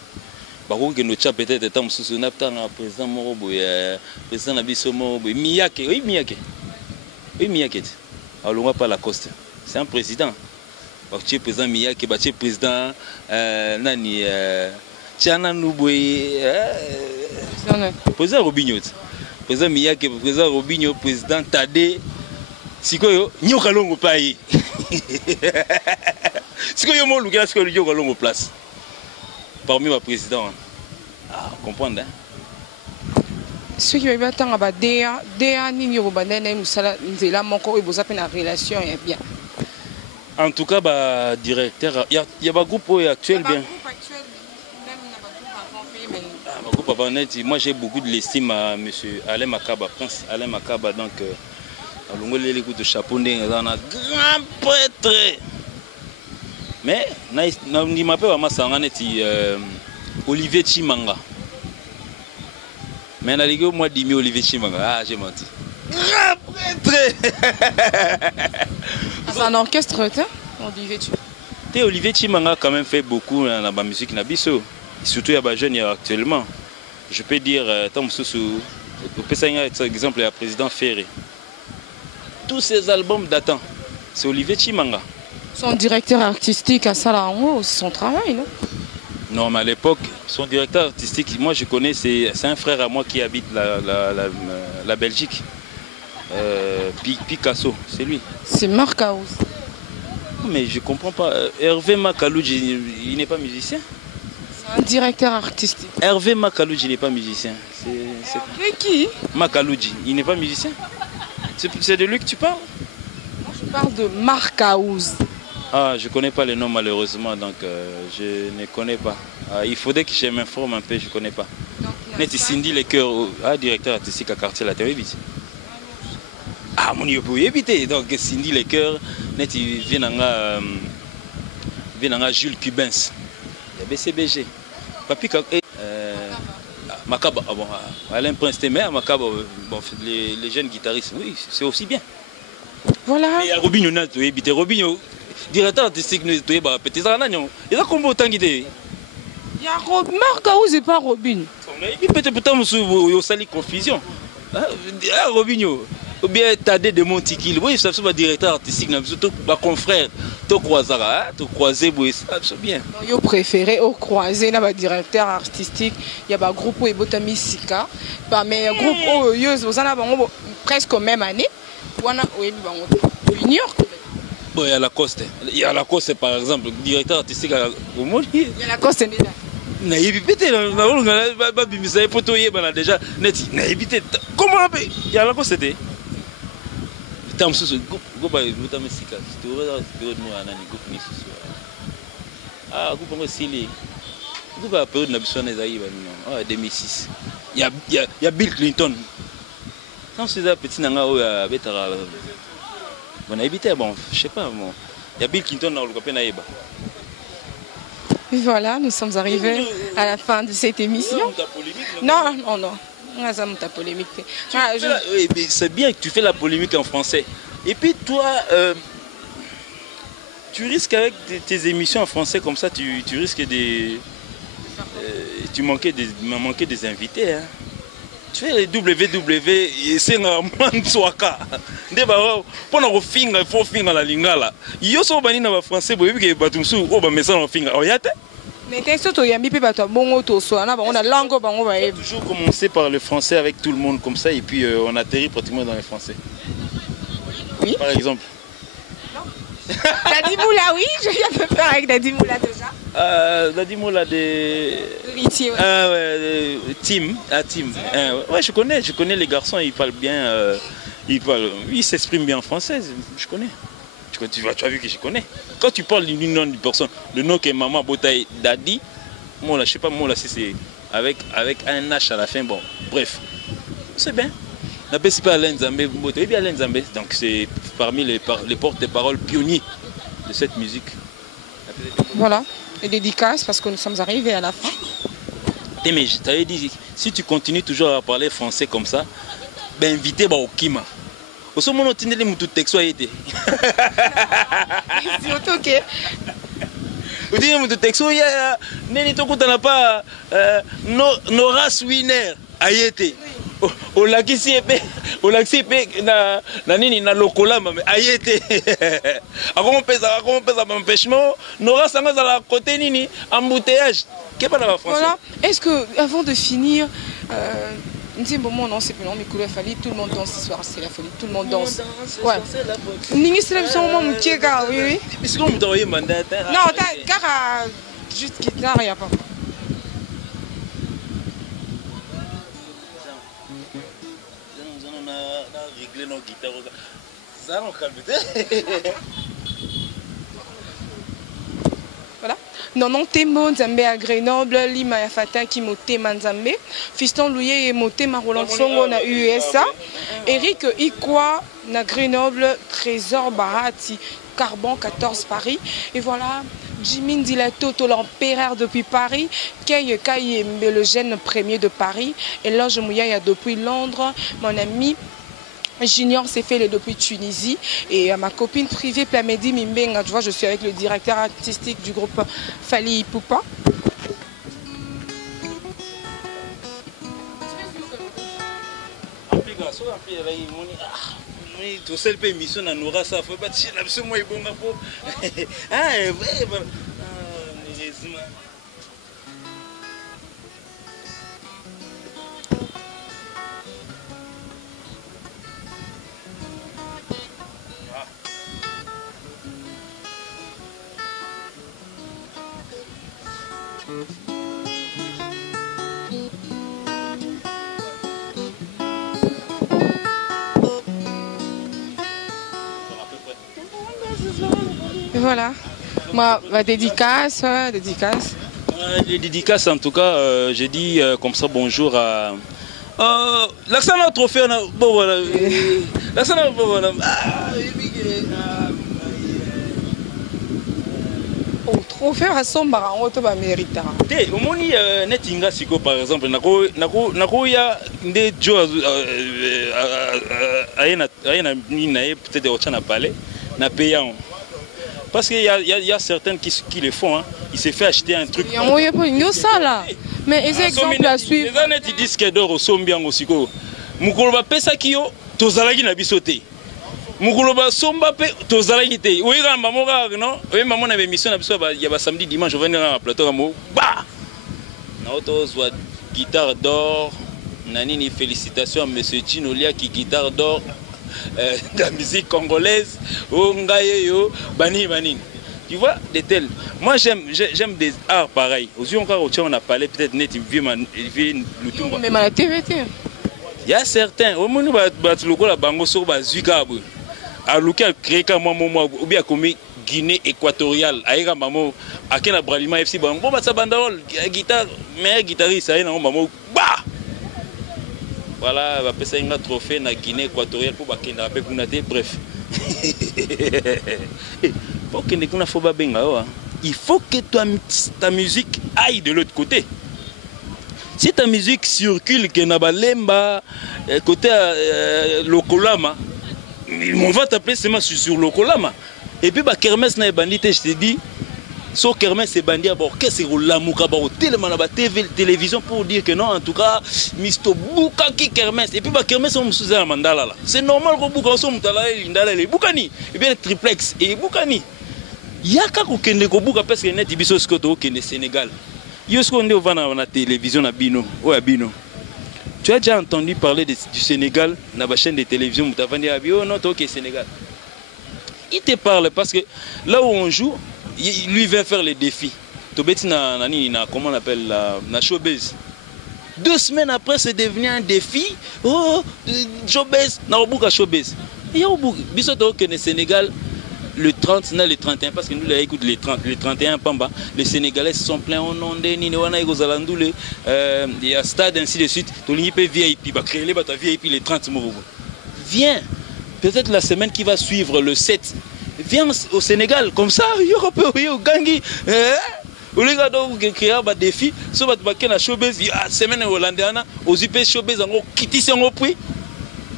Bako que notre chat peut-être étant sous un président Moro Boya, président Nabiso Moro Boya, Miyake. Alors on va pas la coste. C'est un président. Bachi président Miyake, Bachi président Nani Tiana Nouboué, président Robinho, président Miyake, président Robinho, président Tade, Sikoyo, Nyoka Longo Paye. Sikoyo Mo Luka, Sikoyo Nyoka Longo place. Parmi les présidents. Ah, comprendre. Ceux qui veulent attendre à DA, Nini Robanene, Moussala, Nzela, Moko, et vous appelez la relation est bien. En tout cas, bah, directeur, il y a un groupe actuel bien. Groupe avant, moi j'ai beaucoup de l'estime à M. Alain Makaba, Prince Alain Makaba, donc on a l'écoute de chapeau, on a un grand prêtre. Mais il m'appelle Olivier Chimanga. Mais on a dit moi dit Olivier Chimanga. Ah, j'ai menti. Grand prêtre. C'est un orchestre, Olivier Chimanga a quand même fait beaucoup dans la musique Nabiso. Surtout il y a des jeunes actuellement. Je peux dire, Tom Soussou, par exemple, le président Ferré. Tous ces albums datant, c'est Olivier Chimanga. Son directeur artistique à Salango, c'est son travail, non? Non, mais à l'époque, son directeur artistique, moi je connais, c'est un frère à moi qui habite la Belgique. Picasso, c'est lui. C'est Marc House. Mais je comprends pas. Hervé Makalouji, il n'est pas musicien? C'est un directeur artistique. Hervé Makalouji n'est pas musicien. Hervé qui? Makalouji, il n'est pas musicien? C'est de lui que tu parles? Moi je parle de Marc House. Ah, je ne connais pas les noms malheureusement, donc je ne connais pas. Il faudrait que je m'informe un peu, je ne connais pas. Net Cindy Les Cœurs, directeur artistique à Quartier La Télévision. Ah, mon Dieu, pour éviter. Donc Cindy Les Cœurs, net il vient à Jules Cubens, il y a BCBG. Papi Makaba, bon, Alain Prince Temer, Makaba, bon, les jeunes guitaristes, oui, c'est aussi bien. Voilà. Il y a Robinho, Robinho. Directeur artistique, il y a combien de temps il y a Marc House et pas Robin. Peut-être il y a une confusion. Robinho, ou bien Tadé de Montikil, oui, c'est le directeur artistique, surtout mon confrère, tu croisé, c'est bien. Je préfère au croisé, le directeur artistique, il y a un groupe où il y a Sika, mais un groupe où il y a presque même année, Junior. Bon, il y a Lacoste. Il y a Lacoste, par exemple, directeur artistique au monde. Il y a Lacoste, déjà. Comment il y a Lacoste? Surtout la période de 2006. Il y a Bill Clinton. Quand c'est un petit nanga où on a évité, bon, je sais pas, bon. Il y a Bill Clinton dans le copain Naïba. Et voilà, nous sommes arrivés à la fin de cette émission. Non, non, non. Ta polémique. C'est bien que tu fais la polémique en français. Et puis toi, tu risques avec tes émissions en français comme ça, tu risques de... tu manquais des invités. Hein. Tu fais les WW et c'est un mansoaka. Pendant que il faut finir la lingala. Yo so bani na français boye que batumsu o ba message en finir. Oyate. Mais t'es surtout yambi pe bato bongo to so na on a langue bango ba. Toujours commencer par le français avec tout le monde comme ça et puis on atterrit pratiquement dans le français. Oui. Par exemple. Dadi Moula, oui, je viens de faire avec Dadi Moula déjà. Dadi Moula de... Ritier, ouais. Tim. Ouais, je connais les garçons, ils parlent bien, ils s'expriment bien en français, je connais. Tu as vu que je connais. Quand tu parles du nom d'une personne, le nom que maman Botaï Dadi, moi là, je sais pas, moi là, si c'est avec un H à la fin, bon, bref, c'est bien. C'est pas Alain Zambé, donc c'est parmi les porte-paroles pionniers de cette musique. Voilà, et dédicace parce que nous sommes arrivés à la fin. Mais je t'avais dit, si tu continues toujours à parler français comme ça, ben invité au Kima. Au moment où tu es tout texto a été. C'est ok. Vous dites que texto, il y a pas Nora Swiner a été. O lakisi epe na nini na lokola mame ayete akon pesa empêchement n'aura sanga za la côté nini embouteillage qu'est pas dans la France. Voilà, est-ce que avant de finir bon non c'est plus long mais il fallait tout le monde danse ce soir, c'est la folie, tout le monde danse. Ouais. Ningi c'est le moment où tu es gars oui. Est-ce qu'on vous envoyer mandat? Non, car juste guitare il y a pas. Voilà. Non, non, Témo Nzambé à Grenoble, Lima Yafata qui moté Manzambé, Fiston Louye et moté Maroland Songo na USA, Eric Ikwa na Grenoble, Trésor Barati, Carbon 14 Paris. Et voilà, Jimin Dilato, l'empereur depuis Paris, Kay Kayembe, le jeune premier de Paris, et Loge Mouyaya depuis Londres, mon ami. Junior s'est fait depuis Tunisie et ma copine privée Plamedi Mimbenga, tu vois, je suis avec le directeur artistique du groupe Fali Poupa. Tout seul peut mission à nous ça faut pas tirer absolument bon rapport. Ah ouais. Et voilà, moi, ma dédicace. Les dédicaces, en tout cas, j'ai dit comme ça bonjour à... l'accent à trophée, bon voilà. L'accent à bon voilà. Trophée à son baran, on te va mériter. Au moni netinga siko par exemple, nako ya des jours ayena peut-être au chana palais na payant. Parce qu'il y a certains qui le font, hein. Il s'est fait acheter un truc. Ça là. Mais les exemples à suivre. Les années disent que d'or au sombiang aussi. Mukoloba pesa kiyo tozalaki na bisote. Mukoloba somba pe tozalaki te. Oui ramba moka non. Oui maman na émission na biso il y a samedi dimanche on venir na plateau comme bah. Na auto soit guitare d'or. Nanini félicitations à monsieur Chinolia qui guitare d'or. De la musique congolaise, bani. Tu vois, des tels. Moi j'aime des arts pareils. Aujourd'hui encore on a parlé peut-être net il vient même à la TVT. Il y a certains, au moment où la bango sur bazooka, à Luka créé comme moi ou bien comme Guinée équatoriale. Aïga Mamo, Akena Bralima FC, bon, ça banderole, guitare, meilleur guitariste, Aïna Mamo, bah! Voilà, va passer un trophée na Guinée équatoriale pour Bakena, avec Kunate, bref. Il faut que ta musique aille de l'autre côté. Si ta musique circule, que Nabalemba, côté Lokolama, on va t'appeler seulement sur Lokolama. Et puis, Kermès n'a pas bandit, je te dis, so Kermès est bandit, qu'est-ce que l'amour, tellement la télévision pour dire que non, en tout cas, Misto Bouka qui Kermès. Et puis, Kermès, on me sous un mandala là. C'est normal que Bouka, on me tala, les Boukani, et bien le triplex, et Boukani. Yaka kokende ko Bouka parce que net ibiso skoto kende Sénégal. Yosko nde ovana na télévision na bino, o ya bino. Tu as déjà entendu parler du Sénégal dans la chaîne de télévision Moutavandi Abio, non, toi qui es Sénégal. Il te parle parce que là où on joue, lui vient faire les défis. Tobeti na comment on appelle la showbiz. 2 semaines après, c'est devenu un défi. Oh, showbiz, na Obuka showbiz. Il y a Obuka, bisoto que le Sénégal. Le 30, le 31, parce que nous, là, écoute, les 31 Pamba, les Sénégalais sont pleins au nom de Ninewana et Gozalandoule, il y a stade, ainsi de suite. Tu peux VIP, créer les VIP les 30 mots. Viens, peut-être la semaine qui va suivre, le 7, viens au Sénégal, comme ça, il y aura peu de gangi. Au lieu de créer un défi, si vous avez la showbiz, la semaine hollandaise, aux IP showbiz, on quitte si on prix.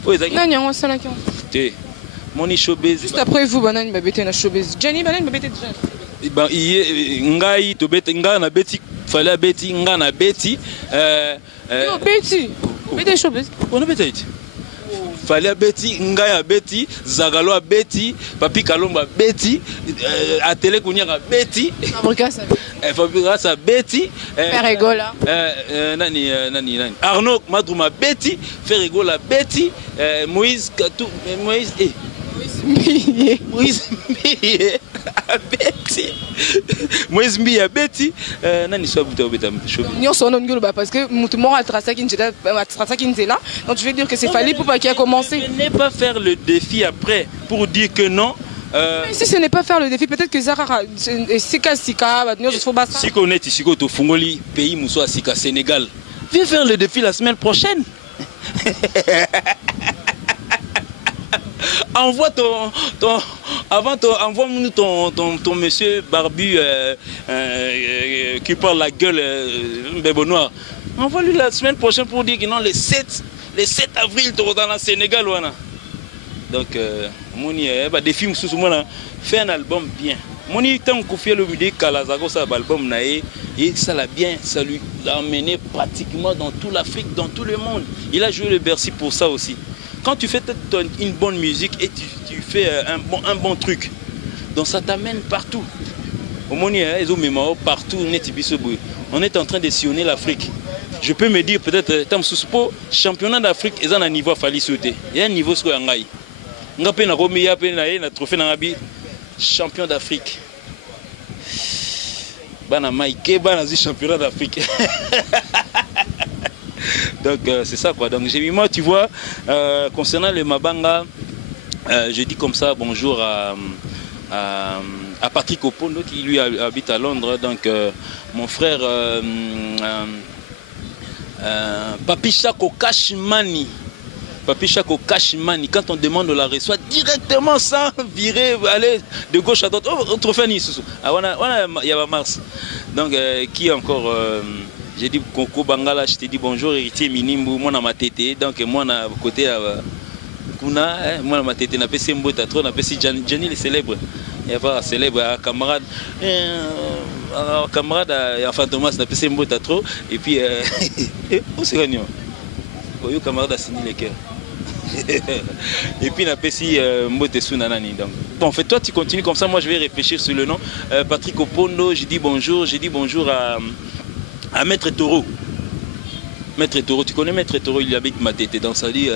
Non, on s'en a qu'un. Moni showbiz. Juste après vous, banane babete na showbiz. Jenny banane babete déjà. Ben ngai to bete nga na beti fallait beti nga na beti non beti. Bete showbiz. On a beti. Fallait beti nga ya beti, Zagalo beti, Papi Kalomba beti, à télé kunya beti. Fabricasa. Fabricasa beti. Ferregola. Nani. Arnaud Madrouma beti, Ferregola beti, Moïse Katou Moïse Moïse Betty Moïse Mbia Betty nani soit buta beta showbiz ni on son nom parce que mutumo atrasa kinzela donc je vais dire que c'est Fally Poupa qui a commencé. Ne pas faire le défi après pour dire que non. Si ce n'est pas faire le défi, peut-être que Zara Sika je faut basta. Si on est ici au Fongoli pays Mousso Sika Sénégal. Viens faire le défi la semaine prochaine. Envoie-nous ton monsieur barbu qui parle la gueule bébé noir. Envoie-lui la semaine prochaine pour dire que non, le 7 avril, tu es dans le Sénégal. Donc, moni défi sous moi fait un album bien. Moni tant qu'on fait le vidéo Kalazago ça album naé et ça l'a bien, ça lui l'a emmené pratiquement dans toute l'Afrique, dans tout le monde. Il a joué le Bercy pour ça aussi. Quand tu fais une bonne musique et tu fais un bon truc, donc ça t'amène partout. Au Moni partout on est en train de sillonner l'Afrique. Je peux me dire peut-être championnat d'Afrique ils ont un niveau à Fally sauter. Il y a un niveau sur Angaï. Ngapé na Romi ya pe na trophée na Ngabi champion d'Afrique. Bana Maïké bana championnat d'Afrique. Donc c'est ça quoi. Donc j'ai mis moi tu vois concernant le Mabanga je dis comme ça bonjour à Patrick Opondo qui lui habite à Londres. Donc mon frère Papi Chako Kashmani. Papi Chako Kashmani, quand on demande, on la reçoit directement sans virer, aller de gauche à droite. Oh, trophée Nice. Ah, il y a Mars. Donc, qui encore j'ai dit Koko Bangala, je te dis bonjour, héritier Minimbu, moi dans ma tété. Donc, moi, à côté, Kuna, moi dans ma tété, on appelle Sembo Tatro, on appelle Johnny le célèbre. Il y a pas un célèbre camarade. Camarade à Fantomas, on appelle Sembo Tatro. Et puis, où c'est gagné? Le camarade a signé les cœurs. Et puis, on a aussi Mbotesu Nanani. Donc, bon, en fait, toi, tu continues comme ça. Moi, je vais réfléchir sur le nom. Patrick Opondo, j'ai dit bonjour. J'ai dit bonjour à Maître Taureau. Maître Taureau, tu connais Maître Taureau, il habite ma tête. Donc, ça dit,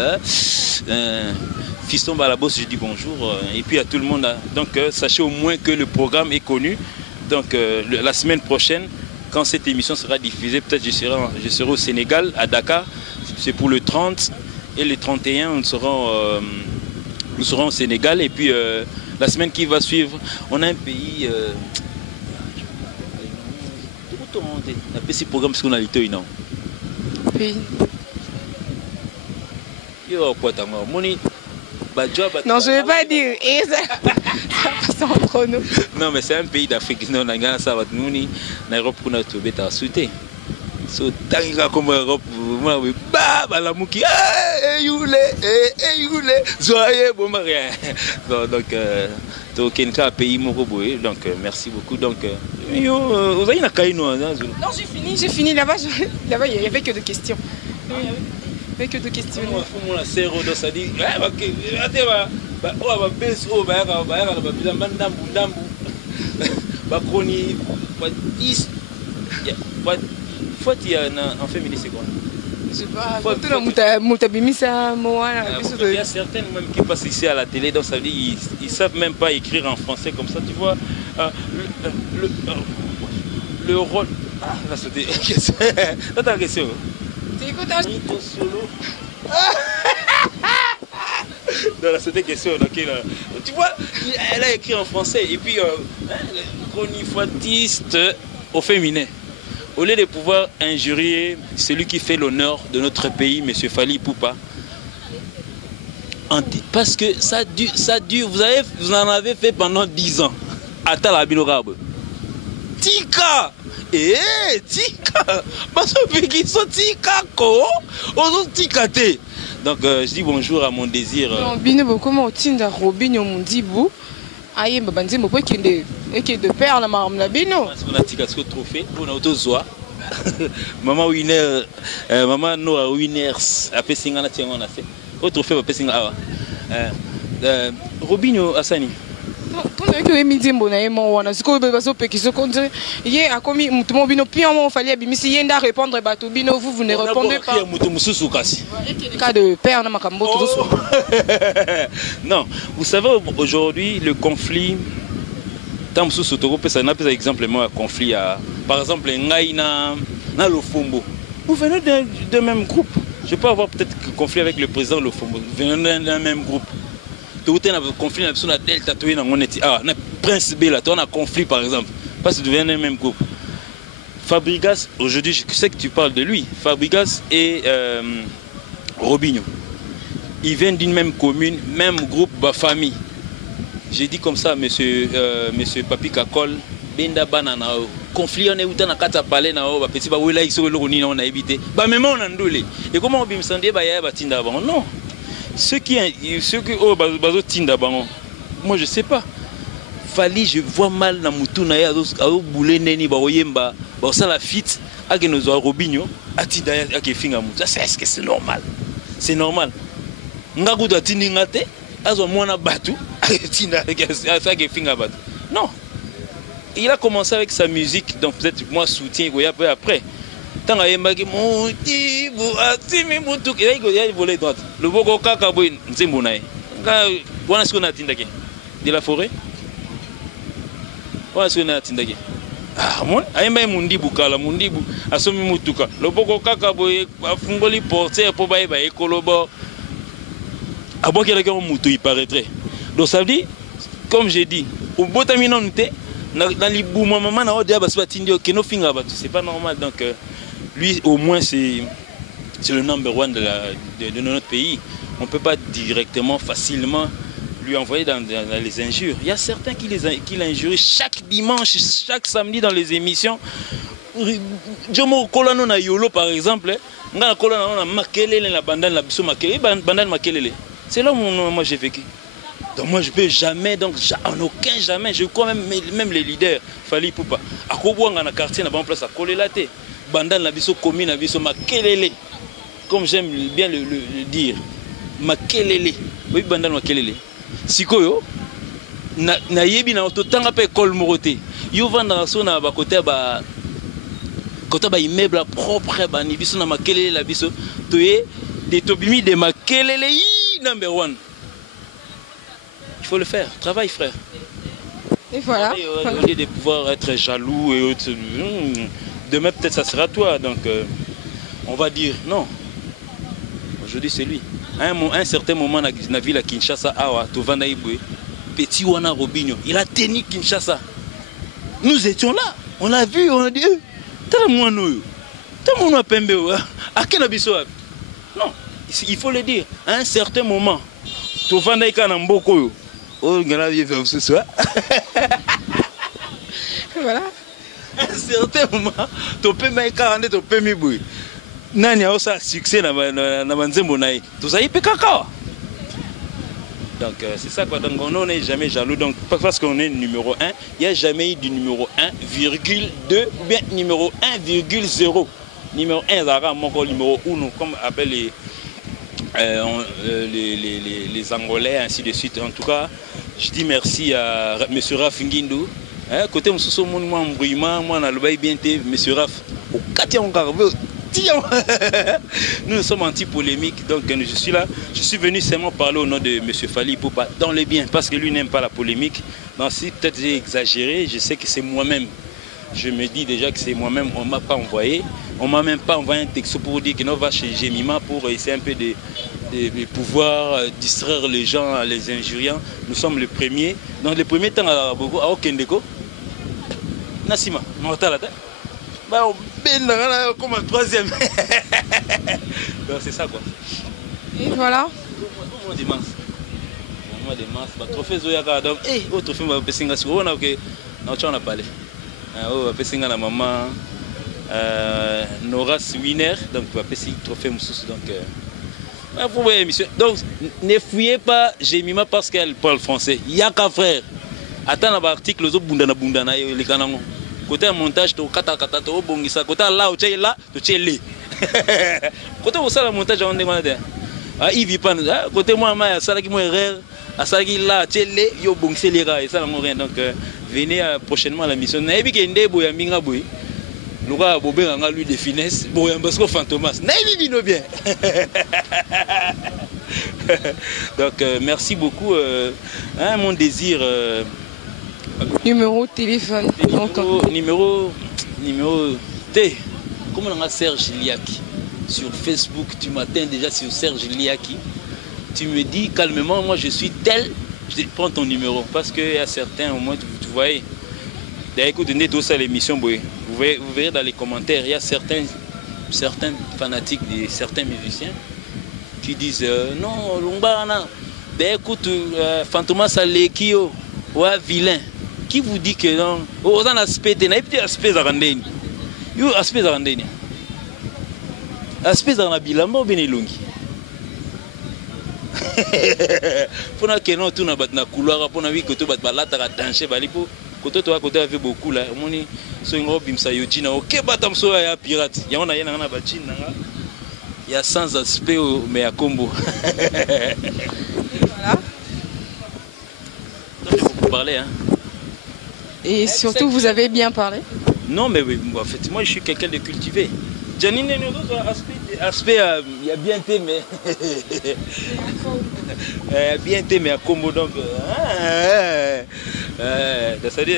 Fiston Balabos, je dis bonjour. Et puis, à tout le monde. Donc, sachez au moins que le programme est connu. Donc, la semaine prochaine, quand cette émission sera diffusée, peut-être je serai au Sénégal, à Dakar. C'est pour le 30 et le 31, nous serons au Sénégal. Et puis La semaine qui va suivre, on a un pays... On a un petit programme sur la Litoï, non? Pays. Non, je ne vais pas dire. Et ça passe entre nous. Non, mais c'est un pays d'Afrique. Non, on a ça, nous, en Europe, on a trouvé ta souté. So, tant comme Europe, moi, oui, bah, la mouki, joyeux, bon, rien. Donc, un pays mourou, donc, merci beaucoup. Donc, vous avez une caïno. Non, j'ai fini. Là-bas, il n'y avait que des questions. Avec que de questions. Il y a un féministe, c'est quoi? Je sais pas. Il y a certaines même qui passent ici à la télé, donc ça veut dire qu'ils ne savent même pas écrire en français comme ça, tu vois. Le rôle. Ah, là c'était. Dans ta question. Dans la c'était question. Tu vois, elle a écrit en français et puis chronifatiste au féminin. Au lieu de pouvoir injurier celui qui fait l'honneur de notre pays, M. Fally Ipupa, parce que ça dure, vous en avez fait pendant 10 ans. Attends la bilorabe. Tika! Tika! Parce que sont Tika ko, on Tika te. Donc je dis bonjour à mon désir. Non, bien comment Tinda Robinho Mondibou. Aïe, mais bandit, mais qui est de père la marme la bino. On a tika ce trophée, on a autozoa. Maman winner, maman Noah winners. Après singana tiens on a fait. Au trophée après singana. Robinho Asani. Quand on a mis Dimbo na emo wana, siko bebaso peki so konde. Hier a commis mutumo bino pia mon fallait abimisi yenda répondre bato bino vous ne répondez pas. Cas de père na makambo tout ça. Non, vous savez aujourd'hui le conflit tant sous sotoko pesa na pesa exemple moi conflit à par exemple ngai na Lofombo. Vous venez d'un même groupe. Je peux avoir peut-être conflit avec le président Lofombo. Vous venez d'un même groupe. Tout est un conflit sur la Delta, tu es dans Prince B là, tu as un conflit par exemple, parce que tu viens d'un même groupe. Fabregas, aujourd'hui je sais que tu parles de lui, Fabregas et Robinho, ils viennent d'une même commune, même groupe, famille. J'ai dit comme ça à monsieur Papi Kakol, Benda Banana, conflit on est où tu as qu'à parler na o, petit ba wela iso le roni on a évité, bah même on a ndolé. Et comment on bimsandé bah ya batinda avant non. Ceux qui oh bazo tinda bango, moi je sais pas. Fally je vois mal na mutu na ya azo boulé neni ba oyemba ba ça la fit a que nous a Robinho a tinda a que finga mutu. Est-ce que c'est normal? C'est normal. Ngaku da tindi ngate azo mwana batu a tinda a que finga batu. Non. Il a commencé avec sa musique, donc peut-être moi soutien peu après. Tant qu'il y a des gens qui ont volé droite. Le Bogo Kakaboui, c'est mon aïe. Où est-ce qu'on a Tindaki? De la forêt? Où est-ce qu'on a Tindaki? Ah, mon, aïe, Mundi Bukala, Mundi Bou, Assomi Mutuka. Le Bogo Kakaboui, Fungoli porté pour Baïba et Kolobo. À boire quelqu'un Moutou, il paraîtrait. Donc ça veut dire, comme j'ai dit, au Botamino, dans les bouts, maman, on a dit que c'est pas normal. Donc, lui, au moins, c'est le number one de notre pays. On ne peut pas directement, facilement lui envoyer dans les injures. Il y a certains qui l'injurient chaque dimanche, chaque samedi dans les émissions. Jomo Kolano na Yolo, par exemple. C'est là où moi j'ai vécu. Donc moi je peux jamais, donc en aucun jamais, je crois même les leaders, Fally Ipupa. À Kobouanga na quartier, na bon place à Kolelate. Bandan la biso commune na biso makelele. Comme j'aime bien le dire. Makelele. Oui bandan makelele. Sikoyo na yebi na ototanga pe école moroté. Yo vanda so na ba côté ba immeuble propre ba ni biso na makelele la biso. Toye des tobimi de makelele number one. Il faut le faire. Travaille, frère. Et voilà. Au lieu de pouvoir être jaloux et autres, demain peut-être ça sera toi. Donc on va dire non. Aujourd'hui c'est lui. À un certain moment dans la ville à Kinshasa, Awa, Tovanda Iboué, petit Wana Robinho. Il a tenu Kinshasa. Nous étions là. On l'a vu, on a dit, tellement nous. Tellement Pembe. À quel abisso? Non, il faut le dire. À un certain moment, tu vas aller à Mboko. Oh, il y a ce soir. Voilà. À un certain moment, tu peux mettre 40, tu peux mettre bouille. Nani a aussi succès dans Manzembo Naï. Tout ça, il peut caca. Donc, c'est ça quoi. Donc, on n'est jamais jaloux. Donc, parce qu'on est numéro 1, il n'y a jamais eu du numéro 1,2 ou bien numéro 1,0. Numéro 1, c'est numéro 1, comme appellent les Angolais, ainsi de suite. En tout cas, je dis merci à M. Raf Nguindou. Côté M. Soso, moi, on a le bien été, M. Raf. Au 4e, nous sommes anti-polémiques, donc je suis là. Je suis venu seulement parler au nom de M. Fally Ipupa, dans le bien, parce que lui n'aime pas la polémique. Donc si peut-être j'ai exagéré, je sais que c'est moi-même. Je me dis déjà que c'est moi-même, on ne m'a pas envoyé. On ne m'a même pas envoyé un texte pour dire qu'on va chez Gemima pour essayer un peu de pouvoir distraire les gens, les injuriants. Nous sommes les premiers. Dans les premiers temps, à Okendeko, Nassima, comme un 3e. Donc c'est ça quoi. Et voilà. Au mois de mars. Au mois de mars, trophée Zoyaka. Donc, au trophée, on va passer sur on a parlé. On va passer à la maman Nora Winner. Donc, on va passer le trophée Moussous. Donc, ne fouillez pas Gemima parce qu'elle parle français. Il y a qu'un frère. Attends l'article, les canons. Côté montage, tu as tu bongisa. Côté là, tu es là, tu es là. Côté où ça le montage, on est il vit pas. Côté moi, ça qui moi erreur. À ça qui là, tu es là, yo bongisa les gars. Et ça, on rien. Donc venez prochainement à la mission. Naïbi qui est ndé boya minga boy. Le gars bobé anga lui de finesse. Boya basco fantomas. Naïbi vino bien. Donc merci beaucoup. Mon désir. Numéro de téléphone. Numéro T. Comme on a Serge Liaki. Sur Facebook, tu m'atteins déjà sur Serge Liaki. Tu me dis calmement, moi je suis tel, je prends ton numéro. Parce qu'il y a certains, au moins, tu voyez. D'ailleurs, écoutez tout ça l'émission, vous verrez dans les commentaires, il y a certains fanatiques de certains musiciens qui disent non, Lumbana, ben écoute, Fantomas Alekio, ouais, vilain. Qui vous dit que non? Oh, on a aspect, il y a un aspect zarandeni. Il y a un aspect zarandeni. Aspect zarandbilamba ou bien longi. Pour que nous tout na batna couloir, pour na que tout bat balata ka danser balipo. Côté toi côté avec beaucoup là, moni so ngo bimsa yojina. OK batam so ya pirate. Ya on a yana na bachin nanga. Il y a sans aspect mais à combo. Voilà. Vous parlez hein. Et surtout, vous avez bien parlé. Non, mais oui, en fait, moi, je suis quelqu'un de cultivé. Janine, aspect, il y a bien été, mais... bien été, mais à combo, donc... C'est-à-dire...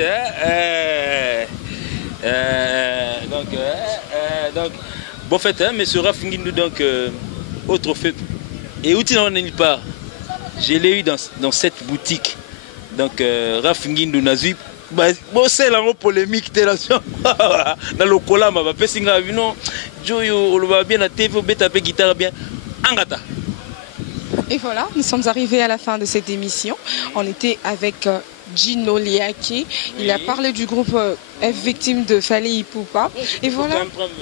donc... Bon fait, hein, monsieur Raf Nguindou, donc... autre fait. Et où tu n'en es pas? Je l'ai eu dans cette boutique. Donc, Raf Nguindou Nazui... Bon, c'est la polémique de la dans le cola, ma papa singa vino, Joyo, on va bien la TV, on taper guitare bien, Angata. Et voilà, nous sommes arrivés à la fin de cette émission. On était avec Gino Liaki. Il a parlé du groupe F victime de Fally Ipupa. Et voilà. Quand même prendre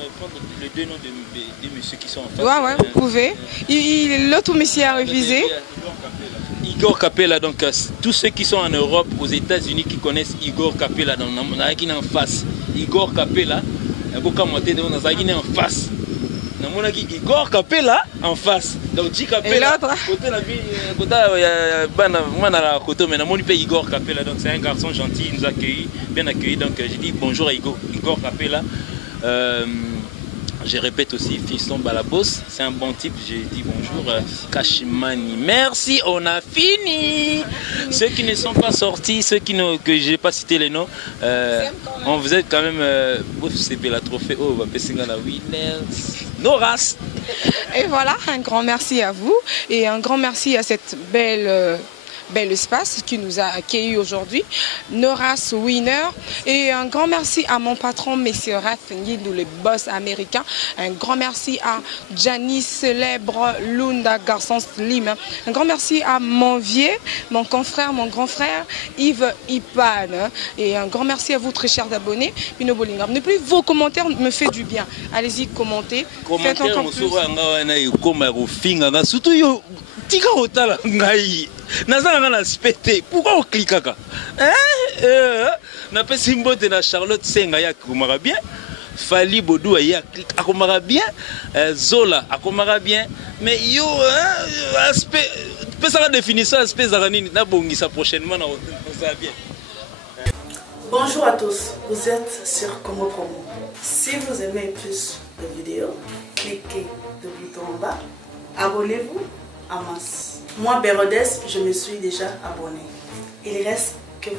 les deux noms des messieurs qui sont en face. Ouais, vous pouvez. L'autre monsieur a refusé. Igor Capella, donc tous ceux qui sont en Europe, aux États-Unis, qui connaissent Igor Capella, donc on a en face. Igor Capella, on a en face. On a Igor Capella en face. Donc G Capella, côté la vie, côté mais on a Igor Capella, donc c'est un garçon gentil, il nous a accueilli, bien accueilli. Donc j'ai dit bonjour à Igor Capella. Je répète aussi, Fiston Balabos, c'est un bon type. J'ai dit bonjour, Kashimani. Merci, on a fini. Ceux qui ne sont pas sortis, ceux que je n'ai pas cité les noms, on vous êtes quand même. C'est la trophée. Oh, on va passer à la Winners. Noras. Et voilà, un grand merci à vous et un grand merci à cette belle bel espace qui nous a accueillis aujourd'hui. Noras Winner. Et un grand merci à mon patron, M. Raph Nguindou, le boss américain. Un grand merci à Gianni Célèbre Lunda, garçon slim. Un grand merci à mon vieux, mon confrère, mon grand frère, Yves Ipan. Et un grand merci à vous, très chers abonnés. Pino Bolingam. Ne plus vos commentaires me fait du bien. Allez-y, commentez. Faites encore plus. Surtout yo tika otala ngai nazanga na spete pourquoi on cliquaka na pesi mbote na Charlotte Senga ya komara bien Fali Bodou ya akomara bien Zola akomara bien mais yo aspect pesa la définition aspect zaranini na bongisa prochainement na ça bien. Bonjour à tous, vous êtes sur Congo Promo. Si vous aimez plus de vidéos, cliquez le bouton en bas. Abonnez-vous à masse. Moi, Bérodès, je me suis déjà abonné. Il reste que